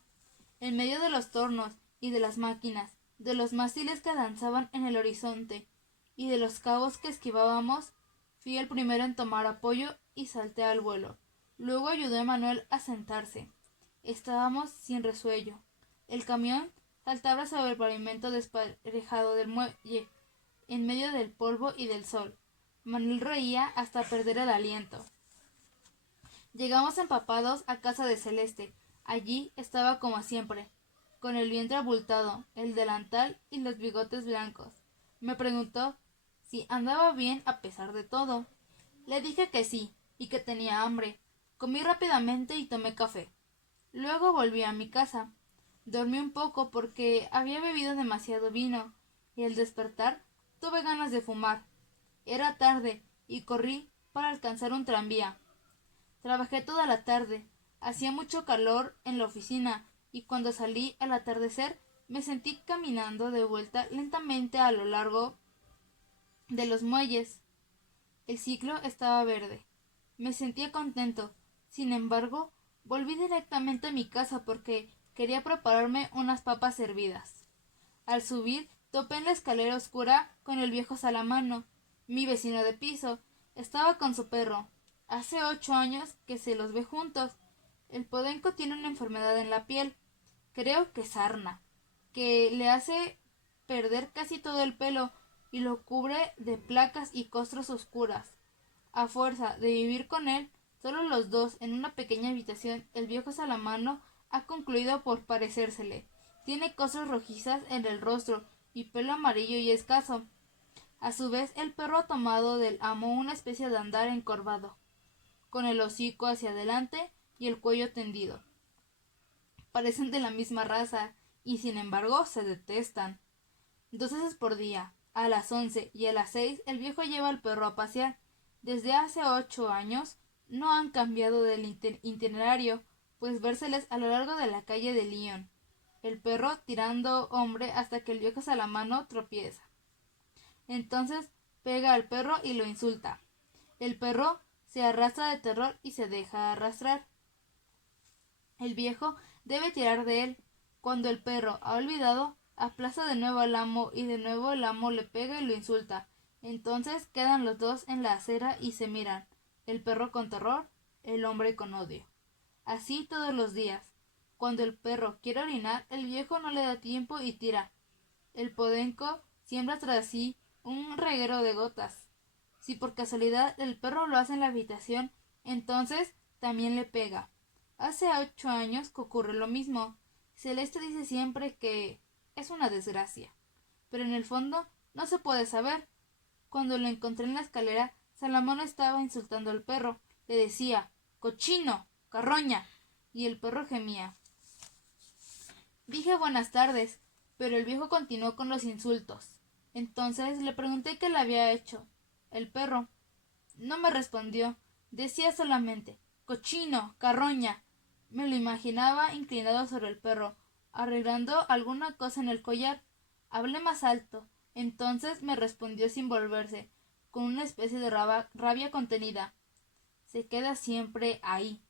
En medio de los tornos y de las máquinas, de los mástiles que danzaban en el horizonte y de los cabos que esquivábamos, fui el primero en tomar apoyo y salté al vuelo. Luego ayudé a Manuel a sentarse. Estábamos sin resuello. El camión saltaba sobre el pavimento desparejado del muelle, en medio del polvo y del sol. Manuel reía hasta perder el aliento. Llegamos empapados a casa de Celeste. Allí estaba como siempre, con el vientre abultado, el delantal y los bigotes blancos. Me preguntó si andaba bien a pesar de todo. Le dije que sí, y que tenía hambre. Comí rápidamente y tomé café. Luego volví a mi casa. Dormí un poco porque había bebido demasiado vino, y al despertar tuve ganas de fumar. Era tarde, y corrí para alcanzar un tranvía. Trabajé toda la tarde. Hacía mucho calor en la oficina, y cuando salí al atardecer me sentí caminando de vuelta lentamente a lo largo de los muelles. El ciclo estaba verde. Me sentía contento. Sin embargo, volví directamente a mi casa porque quería prepararme unas papas hervidas. Al subir, topé en la escalera oscura con el viejo Salamano, mi vecino de piso. Estaba con su perro. Hace 8 años que se los ve juntos. El podenco tiene una enfermedad en la piel, creo que sarna, que le hace perder casi todo el pelo y lo cubre de placas y costras oscuras. A fuerza de vivir con él, solo los dos en una pequeña habitación, el viejo Salamano ha concluido por parecérsele. Tiene costras rojizas en el rostro y pelo amarillo y escaso. A su vez, el perro ha tomado del amo una especie de andar encorvado, con el hocico hacia adelante y el cuello tendido. Parecen de la misma raza y sin embargo se detestan. 2 veces por día, a las 11 y a las 6, el viejo lleva al perro a pasear. Desde hace 8 años no han cambiado del itinerario, pues vérseles a lo largo de la calle de Lyon. El perro tirando hombre hasta que el viejo Salamano tropieza. Entonces pega al perro y lo insulta. El perro se arrastra de terror y se deja arrastrar. El viejo debe tirar de él. Cuando el perro ha olvidado, aplaza de nuevo al amo y de nuevo el amo le pega y lo insulta. Entonces quedan los dos en la acera y se miran, el perro con terror, el hombre con odio. Así todos los días. Cuando el perro quiere orinar, el viejo no le da tiempo y tira. El podenco siembra tras sí un reguero de gotas. Si por casualidad el perro lo hace en la habitación, entonces también le pega. Hace 8 años que ocurre lo mismo. Celeste dice siempre que es una desgracia, pero en el fondo no se puede saber. Cuando lo encontré en la escalera, Salamón estaba insultando al perro. Le decía, cochino, carroña, y el perro gemía. Dije buenas tardes, pero el viejo continuó con los insultos. Entonces le pregunté qué le había hecho. El perro no me respondió. Decía solamente, cochino, carroña. Me lo imaginaba inclinado sobre el perro, arreglando alguna cosa en el collar. Hablé más alto. Entonces me respondió sin volverse, con una especie de rabia contenida. Se queda siempre ahí.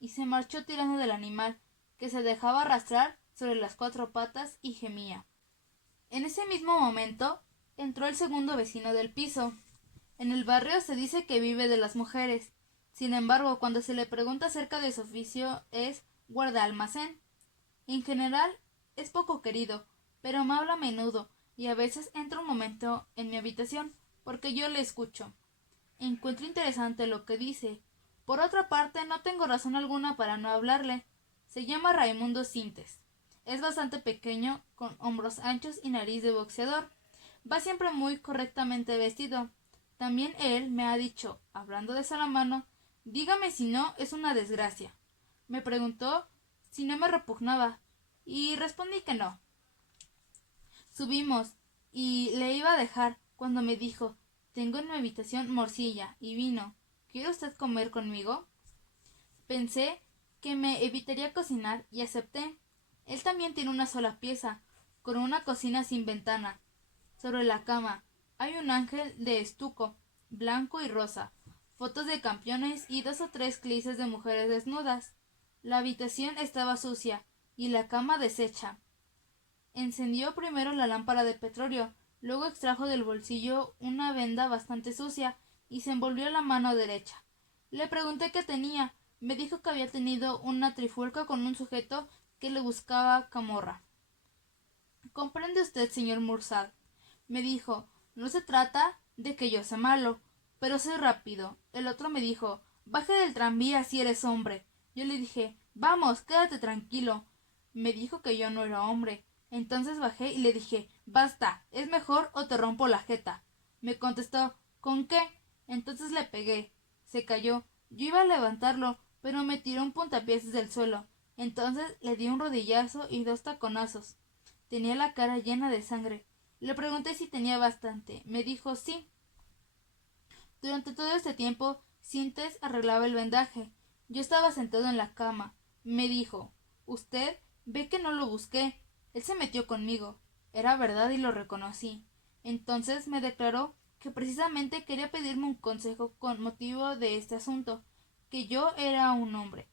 Y se marchó tirando del animal, que se dejaba arrastrar sobre las 4 patas y gemía. En ese mismo momento entró el segundo vecino del piso. En el barrio se dice que vive de las mujeres. Sin embargo, cuando se le pregunta acerca de su oficio es guarda-almacén. En general es poco querido, pero me habla a menudo y a veces entra un momento en mi habitación porque yo le escucho. Encuentro interesante lo que dice. Por otra parte, no tengo razón alguna para no hablarle. Se llama Raimundo Sintes. Es bastante pequeño, con hombros anchos y nariz de boxeador. Va siempre muy correctamente vestido. También él me ha dicho, hablando de Salamano, dígame si no es una desgracia. Me preguntó si no me repugnaba, y respondí que no. Subimos, y le iba a dejar, cuando me dijo, tengo en mi habitación morcilla y vino. ¿Quiere usted comer conmigo? Pensé que me evitaría cocinar y acepté. Él también tiene una sola pieza, con una cocina sin ventana. Sobre la cama hay un ángel de estuco, blanco y rosa, fotos de campeones y 2 o 3 clices de mujeres desnudas. La habitación estaba sucia y la cama deshecha. Encendió primero la lámpara de petróleo, luego extrajo del bolsillo una venda bastante sucia y se envolvió la mano derecha. Le pregunté qué tenía. Me dijo que había tenido una trifulca con un sujeto que le buscaba camorra. ¿Comprende usted, señor Mursad? Me dijo, no se trata de que yo sea malo, pero soy rápido. El otro me dijo, baje del tranvía si eres hombre. Yo le dije, vamos, quédate tranquilo. Me dijo que yo no era hombre. Entonces bajé y le dije, basta, es mejor o te rompo la jeta. Me contestó, ¿con qué? Entonces le pegué. Se cayó. Yo iba a levantarlo, pero me tiró un puntapiés del suelo. Entonces le di un rodillazo y 2 taconazos. Tenía la cara llena de sangre. Le pregunté si tenía bastante. Me dijo sí. Durante todo este tiempo, Sintes arreglaba el vendaje. Yo estaba sentado en la cama. Me dijo, «Usted ve que no lo busqué. Él se metió conmigo». Era verdad y lo reconocí. Entonces me declaró que precisamente quería pedirme un consejo con motivo de este asunto, que yo era un hombre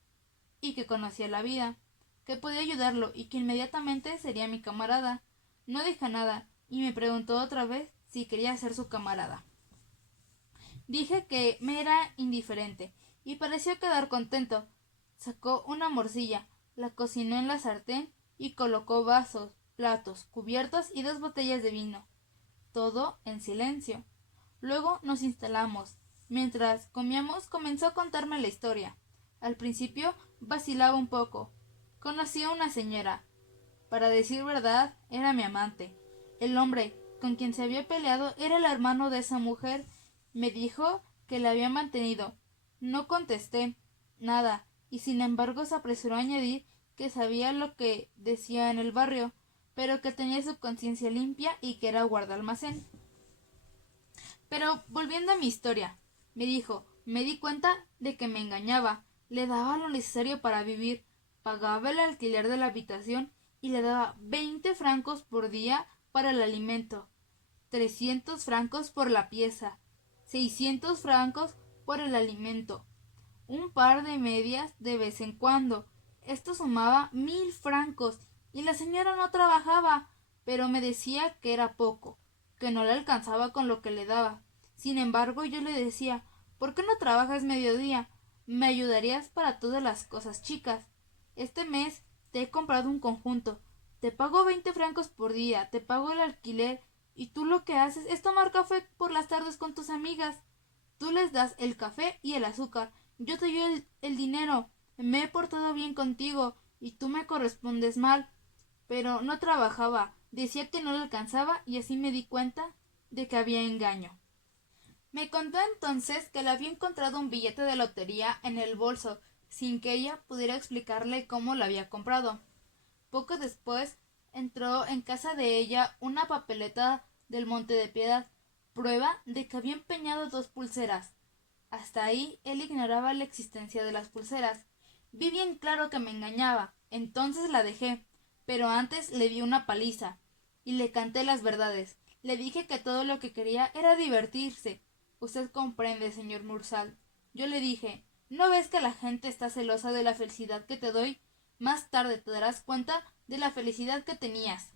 y que conocía la vida, que podía ayudarlo y que inmediatamente sería mi camarada. No dije nada y me preguntó otra vez si quería ser su camarada. Dije que me era indiferente y pareció quedar contento. Sacó una morcilla, la cocinó en la sartén y colocó vasos, platos, cubiertos y 2 botellas de vino. Todo en silencio. Luego nos instalamos. Mientras comíamos comenzó a contarme la historia. Al principio vacilaba un poco. Conocí a una señora. Para decir verdad, era mi amante. El hombre con quien se había peleado era el hermano de esa mujer. Me dijo que la había mantenido. No contesté nada, y sin embargo se apresuró a añadir que sabía lo que decía en el barrio, pero que tenía su conciencia limpia y que era guardalmacén. Pero volviendo a mi historia, me dijo, me di cuenta de que me engañaba, le daba lo necesario para vivir, pagaba el alquiler de la habitación y le daba 20 francos por día para el alimento, 300 francos por la pieza, 600 francos por el alimento, un par de medias de vez en cuando. Esto sumaba 1000 francos y la señora no trabajaba, pero me decía que era poco, que no le alcanzaba con lo que le daba. Sin embargo, yo le decía, ¿por qué no trabajas mediodía? Me ayudarías para todas las cosas chicas. Este mes te he comprado un conjunto. Te pago 20 francos por día, te pago el alquiler y tú lo que haces es tomar café por las tardes con tus amigas. Tú les das el café y el azúcar. Yo te doy el dinero. Me he portado bien contigo y tú me correspondes mal. Pero no trabajaba. Decía que no le alcanzaba y así me di cuenta de que había engaño. Me contó entonces que le había encontrado un billete de lotería en el bolso, sin que ella pudiera explicarle cómo lo había comprado. Poco después entró en casa de ella una papeleta del Monte de Piedad, prueba de que había empeñado 2 pulseras. Hasta ahí él ignoraba la existencia de las pulseras. Vi bien claro que me engañaba, entonces la dejé, pero antes le di una paliza y le canté las verdades. Le dije que todo lo que quería era divertirse. Usted comprende, señor Mursal. Yo le dije, ¿no ves que la gente está celosa de la felicidad que te doy? Más tarde te darás cuenta de la felicidad que tenías.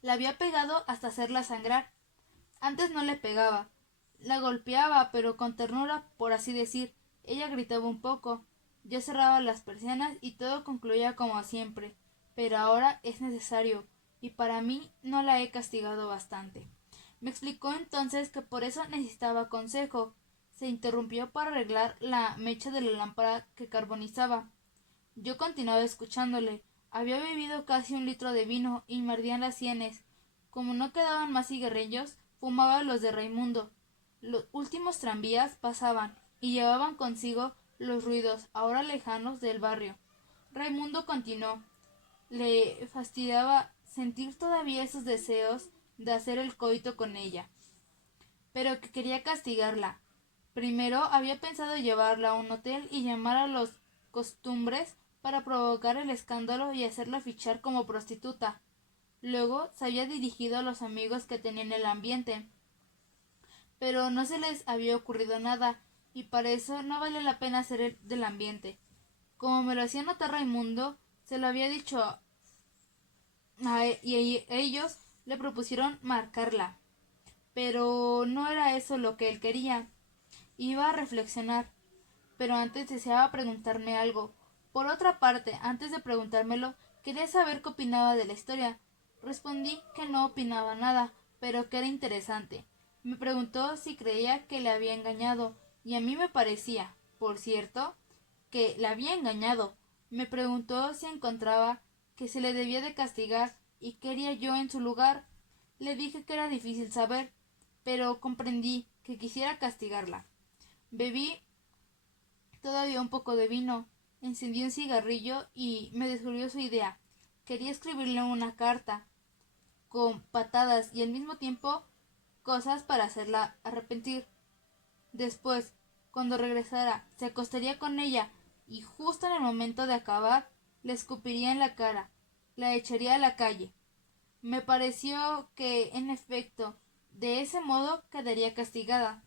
La había pegado hasta hacerla sangrar. Antes no le pegaba. La golpeaba, pero con ternura, por así decir. Ella gritaba un poco. Yo cerraba las persianas y todo concluía como siempre. Pero ahora es necesario, y para mí no la he castigado bastante. Me explicó entonces que por eso necesitaba consejo. Se interrumpió para arreglar la mecha de la lámpara que carbonizaba. Yo continuaba escuchándole. Había bebido casi 1 litro de vino y me ardían las sienes. Como no quedaban más cigarrillos, fumaba los de Raimundo. Los últimos tranvías pasaban y llevaban consigo los ruidos, ahora lejanos, del barrio. Raimundo continuó. Le fastidiaba sentir todavía esos deseos de hacer el coito con ella, pero que quería castigarla. Primero había pensado llevarla a un hotel y llamar a los costumbres para provocar el escándalo y hacerla fichar como prostituta. Luego se había dirigido a los amigos que tenían el ambiente, pero no se les había ocurrido nada, y para eso no valía la pena hacer el del ambiente. Como me lo hacía notar Raimundo, se lo había dicho y ellos le propusieron marcarla. Pero no era eso lo que él quería. Iba a reflexionar, pero antes deseaba preguntarme algo. Por otra parte, antes de preguntármelo, quería saber qué opinaba de la historia. Respondí que no opinaba nada, pero que era interesante. Me preguntó si creía que le había engañado, y a mí me parecía, por cierto, que la había engañado. Me preguntó si encontraba que se le debía de castigar y qué haría yo en su lugar. Le dije que era difícil saber, pero comprendí que quisiera castigarla. Bebí todavía un poco de vino, encendí un cigarrillo y me descubrió su idea. Quería escribirle una carta, con patadas y al mismo tiempo cosas para hacerla arrepentir. Después, cuando regresara, se acostaría con ella y justo en el momento de acabar, le escupiría en la cara, la echaría a la calle. Me pareció que, en efecto, de ese modo quedaría castigada.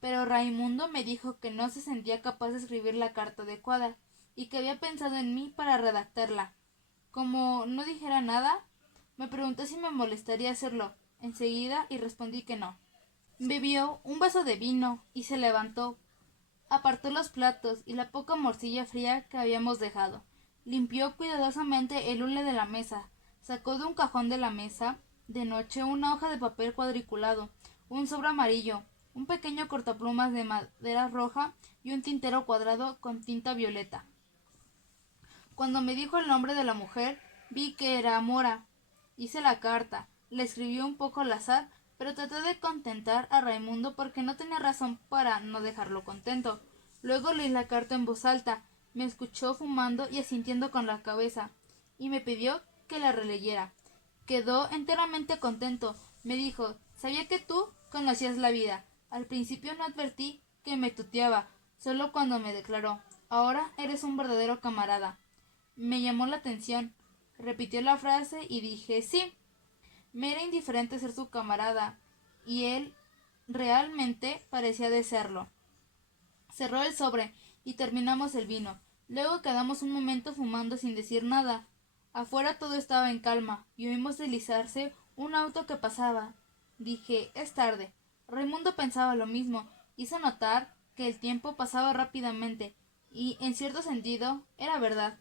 Pero Raimundo me dijo que no se sentía capaz de escribir la carta adecuada y que había pensado en mí para redactarla. Como no dijera nada, me preguntó si me molestaría hacerlo enseguida y respondí que no. Bebió un vaso de vino y se levantó. Apartó los platos y la poca morcilla fría que habíamos dejado. Limpió cuidadosamente el hule de la mesa. Sacó de un cajón de la mesa de noche una hoja de papel cuadriculado, un sobre amarillo, un pequeño cortaplumas de madera roja y un tintero cuadrado con tinta violeta. Cuando me dijo el nombre de la mujer, vi que era Mora. Hice la carta, le escribí un poco al azar, pero traté de contentar a Raimundo porque no tenía razón para no dejarlo contento. Luego leí la carta en voz alta, me escuchó fumando y asintiendo con la cabeza, y me pidió que la releyera. Quedó enteramente contento. Me dijo, sabía que tú conocías la vida. Al principio no advertí que me tuteaba, solo cuando me declaró, ahora eres un verdadero camarada. Me llamó la atención. Repitió la frase y dije sí. Me era indiferente ser su camarada, y él realmente parecía desearlo. Cerró el sobre y terminamos el vino. Luego quedamos un momento fumando sin decir nada. Afuera todo estaba en calma y oímos deslizarse un auto que pasaba. Dije, es tarde. Raimundo pensaba lo mismo. Hizo notar que el tiempo pasaba rápidamente y, en cierto sentido, era verdad.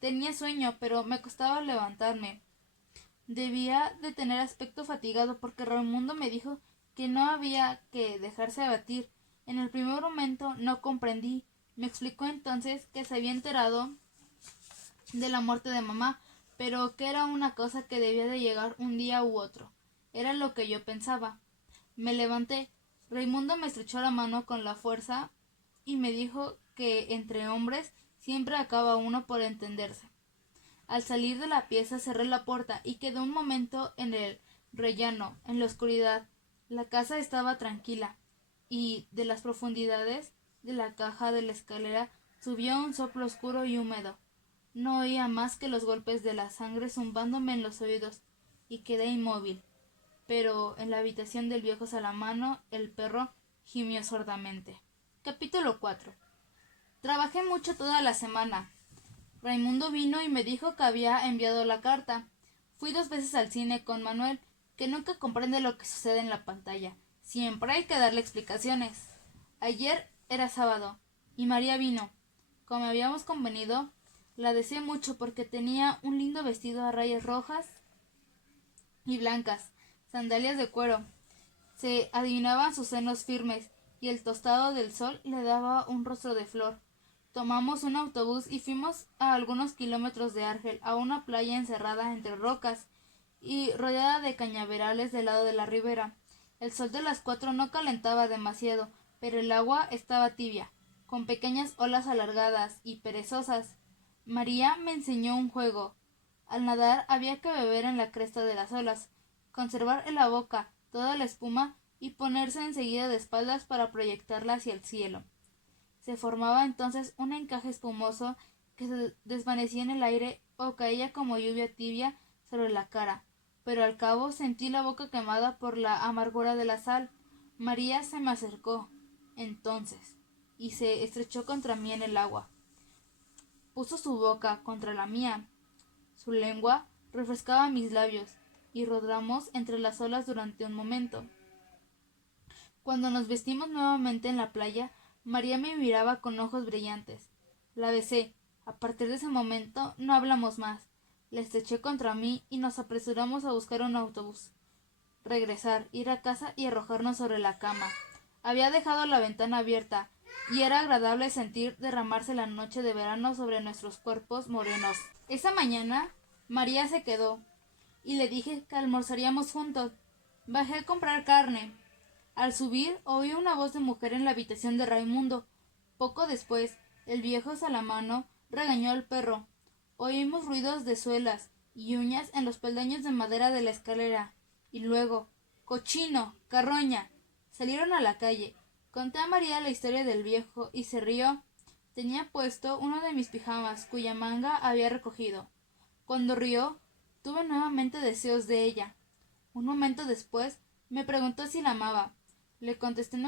Tenía sueño, pero me costaba levantarme. Debía de tener aspecto fatigado porque Raimundo me dijo que no había que dejarse abatir. En el primer momento no comprendí. Me explicó entonces que se había enterado de la muerte de mamá, pero que era una cosa que debía de llegar un día u otro. Era lo que yo pensaba. Me levanté. Raimundo me estrechó la mano con la fuerza y me dijo que entre hombres siempre acaba uno por entenderse. Al salir de la pieza cerré la puerta y quedé un momento en el rellano, en la oscuridad. La casa estaba tranquila y de las profundidades de la caja de la escalera subía un soplo oscuro y húmedo. No oía más que los golpes de la sangre zumbándome en los oídos y quedé inmóvil. Pero en la habitación del viejo Salamano el perro gimió sordamente. Capítulo 4. Trabajé mucho toda la semana. Raimundo vino y me dijo que había enviado la carta. Fui 2 veces al cine con Manuel, que nunca comprende lo que sucede en la pantalla. Siempre hay que darle explicaciones. Ayer era sábado, y María vino. Como habíamos convenido, la deseé mucho porque tenía un lindo vestido a rayas rojas y blancas, sandalias de cuero. Se adivinaban sus senos firmes, y el tostado del sol le daba un rostro de flor. Tomamos un autobús y fuimos a algunos kilómetros de Argel, a una playa encerrada entre rocas y rodeada de cañaverales del lado de la ribera. El sol de las 4 no calentaba demasiado, pero el agua estaba tibia, con pequeñas olas alargadas y perezosas. María me enseñó un juego. Al nadar había que beber en la cresta de las olas, conservar en la boca toda la espuma y ponerse enseguida de espaldas para proyectarla hacia el cielo. Se formaba entonces un encaje espumoso que se desvanecía en el aire o caía como lluvia tibia sobre la cara, pero al cabo sentí la boca quemada por la amargura de la sal. María se me acercó entonces y se estrechó contra mí en el agua. Puso su boca contra la mía. Su lengua refrescaba mis labios y rodamos entre las olas durante un momento. Cuando nos vestimos nuevamente en la playa, María me miraba con ojos brillantes. La besé. A partir de ese momento no hablamos más. La estreché contra mí y nos apresuramos a buscar un autobús. Regresar, ir a casa y arrojarnos sobre la cama. Había dejado la ventana abierta y era agradable sentir derramarse la noche de verano sobre nuestros cuerpos morenos. Esa mañana María se quedó y le dije que almorzaríamos juntos. Bajé a comprar carne. Al subir oí una voz de mujer en la habitación de Raimundo. Poco después, el viejo Salamano regañó al perro. Oímos ruidos de suelas y uñas en los peldaños de madera de la escalera. Y luego, cochino, carroña. Salieron a la calle. Conté a María la historia del viejo y se rió. Tenía puesto uno de mis pijamas, cuya manga había recogido. Cuando rió, tuve nuevamente deseos de ella. Un momento después, me preguntó si la amaba. Le contesté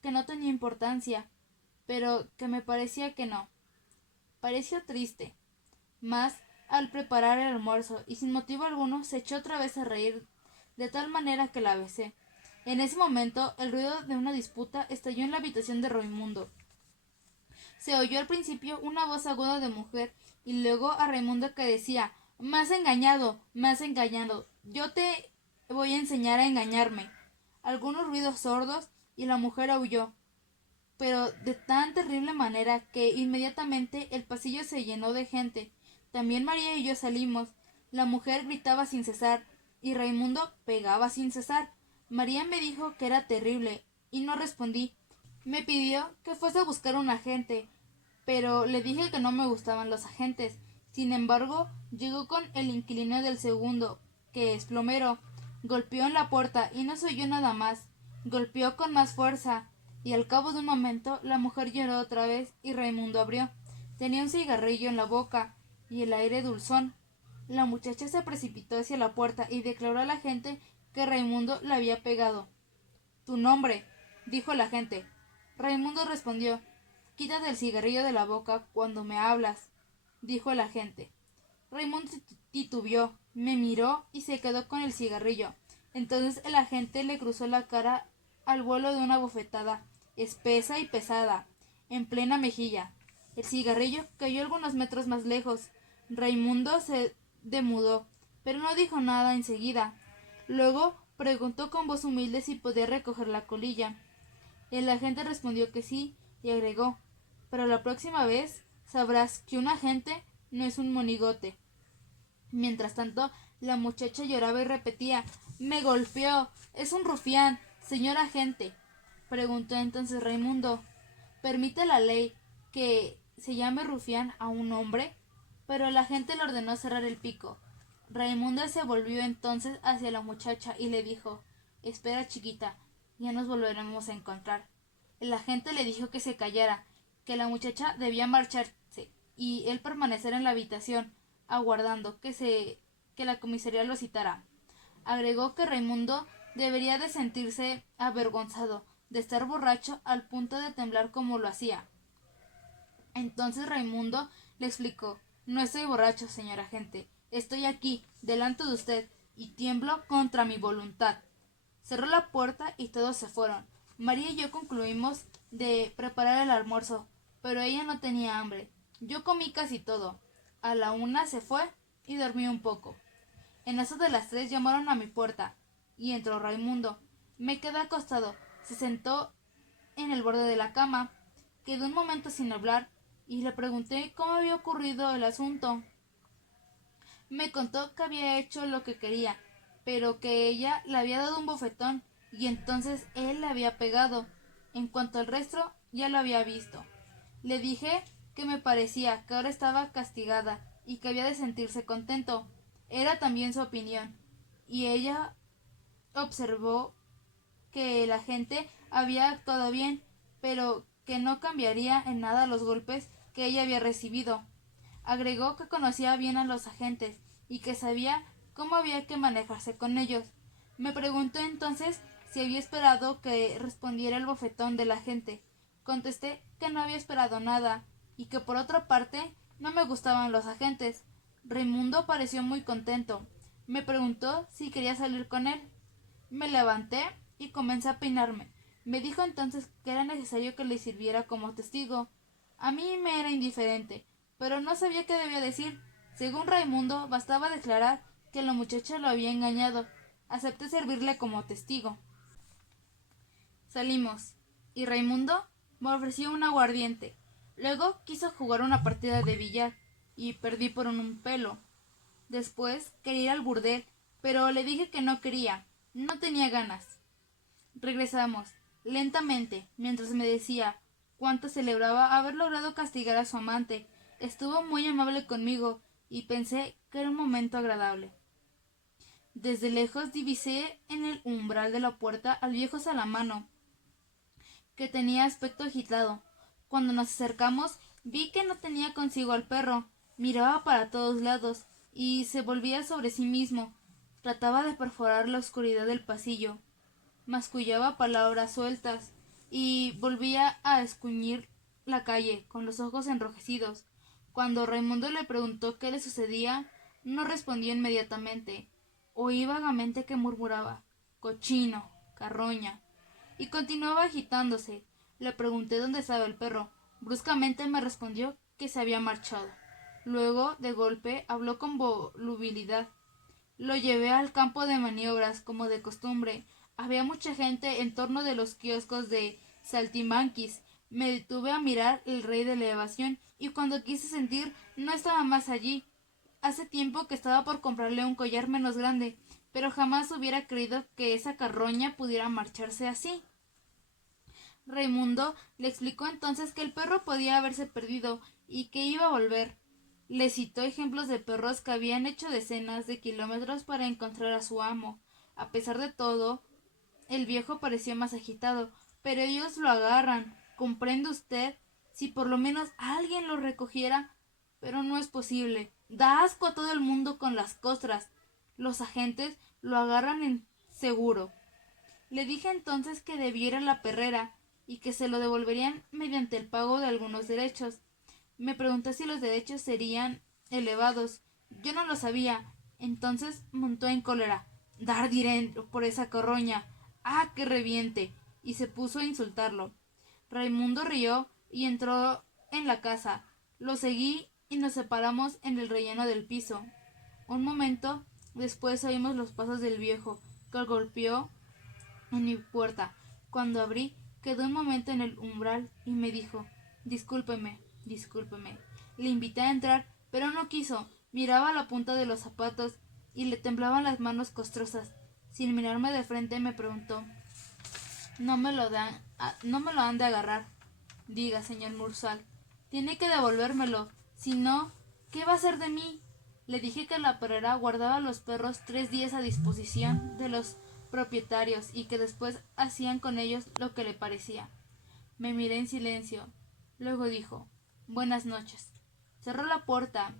que no tenía importancia, pero que me parecía que no. Pareció triste. Mas, al preparar el almuerzo, y sin motivo alguno, se echó otra vez a reír, de tal manera que la besé. En ese momento, el ruido de una disputa estalló en la habitación de Raimundo. Se oyó al principio una voz aguda de mujer, y luego a Raimundo que decía: me has engañado, me has engañado. Yo te voy a enseñar a engañarme. Algunos ruidos sordos, y la mujer aulló, pero de tan terrible manera que inmediatamente el pasillo se llenó de gente. También María y yo salimos. La mujer gritaba sin cesar, y Raimundo pegaba sin cesar. María me dijo que era terrible, y no respondí. Me pidió que fuese a buscar un agente, pero le dije que no me gustaban los agentes. Sin embargo, llegó con el inquilino del segundo, que es plomero. Golpeó en la puerta y no se oyó nada más. Golpeó con más fuerza, y al cabo de un momento la mujer lloró otra vez y Raimundo abrió. Tenía un cigarrillo en la boca y el aire dulzón. La muchacha se precipitó hacia la puerta y declaró a la gente que Raimundo la había pegado. «Tu nombre», dijo la gente. Raimundo respondió: «Quítate el cigarrillo de la boca cuando me hablas», dijo el agente. Raimundo titubeó, me miró y se quedó con el cigarrillo. Entonces el agente le cruzó la cara al vuelo de una bofetada, espesa y pesada, en plena mejilla. El cigarrillo cayó algunos metros más lejos. Raimundo se demudó, pero no dijo nada enseguida. Luego preguntó con voz humilde si podía recoger la colilla. El agente respondió que sí y agregó: «Pero la próxima vez sabrás que un agente no es un monigote». Mientras tanto, la muchacha lloraba y repetía: «Me golpeó. Es un rufián, señor agente». Preguntó entonces Raimundo: «¿Permite la ley que se llame rufián a un hombre?». Pero el agente le ordenó cerrar el pico. Raimundo se volvió entonces hacia la muchacha y le dijo: «Espera, chiquita, ya nos volveremos a encontrar». El agente le dijo que se callara, que la muchacha debía marcharse y él permanecer en la habitación, aguardando que la comisaría lo citara. Agregó que Raimundo debería de sentirse avergonzado de estar borracho al punto de temblar como lo hacía. Entonces Raimundo le explicó: «No estoy borracho, señor agente. Estoy aquí, delante de usted, y tiemblo contra mi voluntad». Cerró la puerta y todos se fueron. María y yo concluimos de preparar el almuerzo, pero ella no tenía hambre. Yo comí casi todo. A la 1 se fue y dormí un poco. En eso de las 3 llamaron a mi puerta y entró Raimundo. Me quedé acostado. Se sentó en el borde de la cama. Quedó un momento sin hablar y le pregunté cómo había ocurrido el asunto. Me contó que había hecho lo que quería, pero que ella le había dado un bofetón y entonces él le había pegado. En cuanto al resto, ya lo había visto. Le dije que me parecía que ahora estaba castigada y que había de sentirse contento. Era también su opinión, y ella observó que la gente había actuado bien, pero que no cambiaría en nada los golpes que ella había recibido. Agregó que conocía bien a los agentes y que sabía cómo había que manejarse con ellos. Me preguntó entonces si había esperado que respondiera el bofetón del agente. Contesté que no había esperado nada y que por otra parte no me gustaban los agentes. Raimundo pareció muy contento. Me preguntó si quería salir con él. Me levanté y comencé a peinarme. Me dijo entonces que era necesario que le sirviera como testigo. A mí me era indiferente, pero no sabía qué debía decir. Según Raimundo, bastaba declarar que la muchacha lo había engañado. Acepté servirle como testigo. Salimos, y Raimundo Me ofreció un aguardiente. Luego quiso jugar una partida de billar y perdí por un pelo. Después quería ir al burdel, pero le dije que no quería. No tenía ganas. Regresamos, lentamente, mientras me decía cuánto celebraba haber logrado castigar a su amante. Estuvo muy amable conmigo y pensé que era un momento agradable. Desde lejos divisé en el umbral de la puerta al viejo Salamano, que tenía aspecto agitado. Cuando nos acercamos, vi que no tenía consigo al perro. Miraba para todos lados y se volvía sobre sí mismo. Trataba de perforar la oscuridad del pasillo. Mascullaba palabras sueltas y volvía a escuñir la calle con los ojos enrojecidos. Cuando Raimundo le preguntó qué le sucedía, no respondió inmediatamente. Oí vagamente que murmuraba cochino, carroña, y continuaba agitándose. Le pregunté dónde estaba el perro. Bruscamente me respondió que se había marchado. Luego, de golpe, habló con volubilidad. Lo llevé al campo de maniobras, como de costumbre. Había mucha gente en torno de los kioscos de saltimbanquis. Me detuve a mirar el rey de la evasión y cuando quise sentir no estaba más allí. Hace tiempo que estaba por comprarle un collar menos grande, pero jamás hubiera creído que esa carroña pudiera marcharse así. Raimundo le explicó entonces que el perro podía haberse perdido y que iba a volver. Le citó ejemplos de perros que habían hecho decenas de kilómetros para encontrar a su amo. A pesar de todo, el viejo pareció más agitado. Pero ellos lo agarran. ¿Comprende usted? Si por lo menos alguien lo recogiera. Pero no es posible. Da asco a todo el mundo con las costras. Los agentes lo agarran en seguro. Le dije entonces que debiera la perrera y que se lo devolverían mediante el pago de algunos derechos. Me preguntó si los derechos serían elevados. Yo no lo sabía. Entonces montó en cólera. Dar dinero por esa carroña. ¡Ah, que reviente! Y se puso a insultarlo. Raimundo rió y entró en la casa. Lo seguí y nos separamos en el relleno del piso. Un momento después oímos los pasos del viejo, que golpeó en mi puerta. Cuando abrí, quedó un momento en el umbral y me dijo discúlpeme, discúlpeme. Le invité a entrar, pero no quiso. Miraba la punta de los zapatos y le temblaban las manos costrosas. Sin mirarme de frente me preguntó no me lo han de agarrar. Diga, señor Mursal, tiene que devolvérmelo. Si no, ¿qué va a hacer de mí? Le dije que la perrera guardaba a los perros 3 días a disposición de los propietarios y que después hacían con ellos lo que le parecía. Me miré en silencio. Luego dijo buenas noches. Cerró la puerta.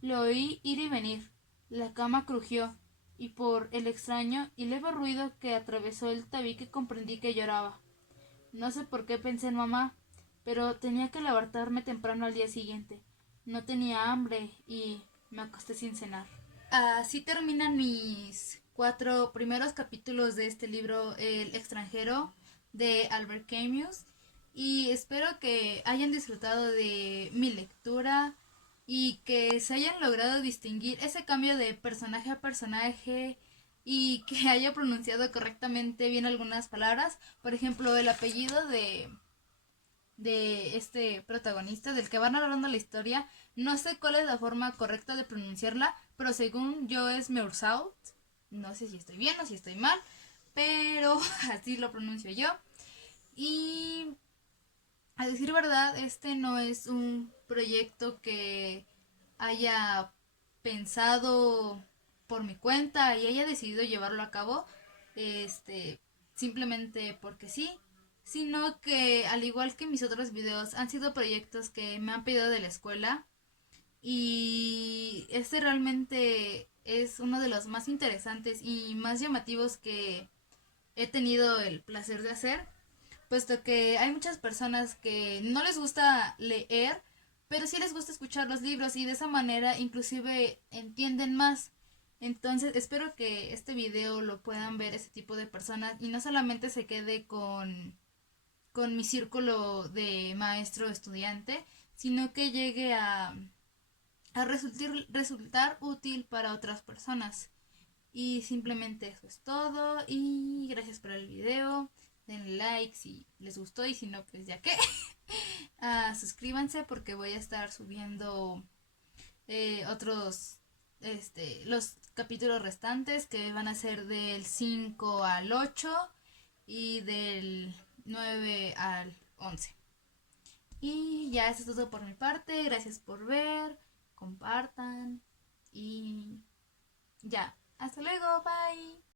Le oí ir y venir. La cama crujió y por el extraño y leve ruido que atravesó el tabique comprendí que lloraba. No sé por qué pensé en mamá, pero tenía que levantarme temprano al día siguiente. No tenía hambre y me acosté sin cenar. Así terminan mis 4 primeros capítulos de este libro, El extranjero, de Albert Camus. Y espero que hayan disfrutado de mi lectura y que se hayan logrado distinguir ese cambio de personaje a personaje y que haya pronunciado correctamente bien algunas palabras. Por ejemplo, el apellido de este protagonista, del que va narrando la historia. No sé cuál es la forma correcta de pronunciarla, pero según yo es Meursault. No sé si estoy bien o si estoy mal, pero así lo pronuncio yo. Y a decir verdad, este no es un proyecto que haya pensado por mi cuenta y haya decidido llevarlo a cabo, simplemente porque sí, sino que al igual que mis otros videos han sido proyectos que me han pedido de la escuela y este realmente es uno de los más interesantes y más llamativos que he tenido el placer de hacer, puesto que hay muchas personas que no les gusta leer, pero sí les gusta escuchar los libros y de esa manera inclusive entienden más. Entonces espero que este video lo puedan ver ese tipo de personas y no solamente se quede con mi círculo de maestro estudiante, sino que llegue a resultar útil para otras personas. Y simplemente eso es todo y gracias por el video. Denle like si les gustó y si no, pues ya que. suscríbanse porque voy a estar subiendo otros, los capítulos restantes que van a ser del 5 al 8 y del 9 al 11. Y ya eso es todo por mi parte. Gracias por ver, compartan y ya. Hasta luego, bye.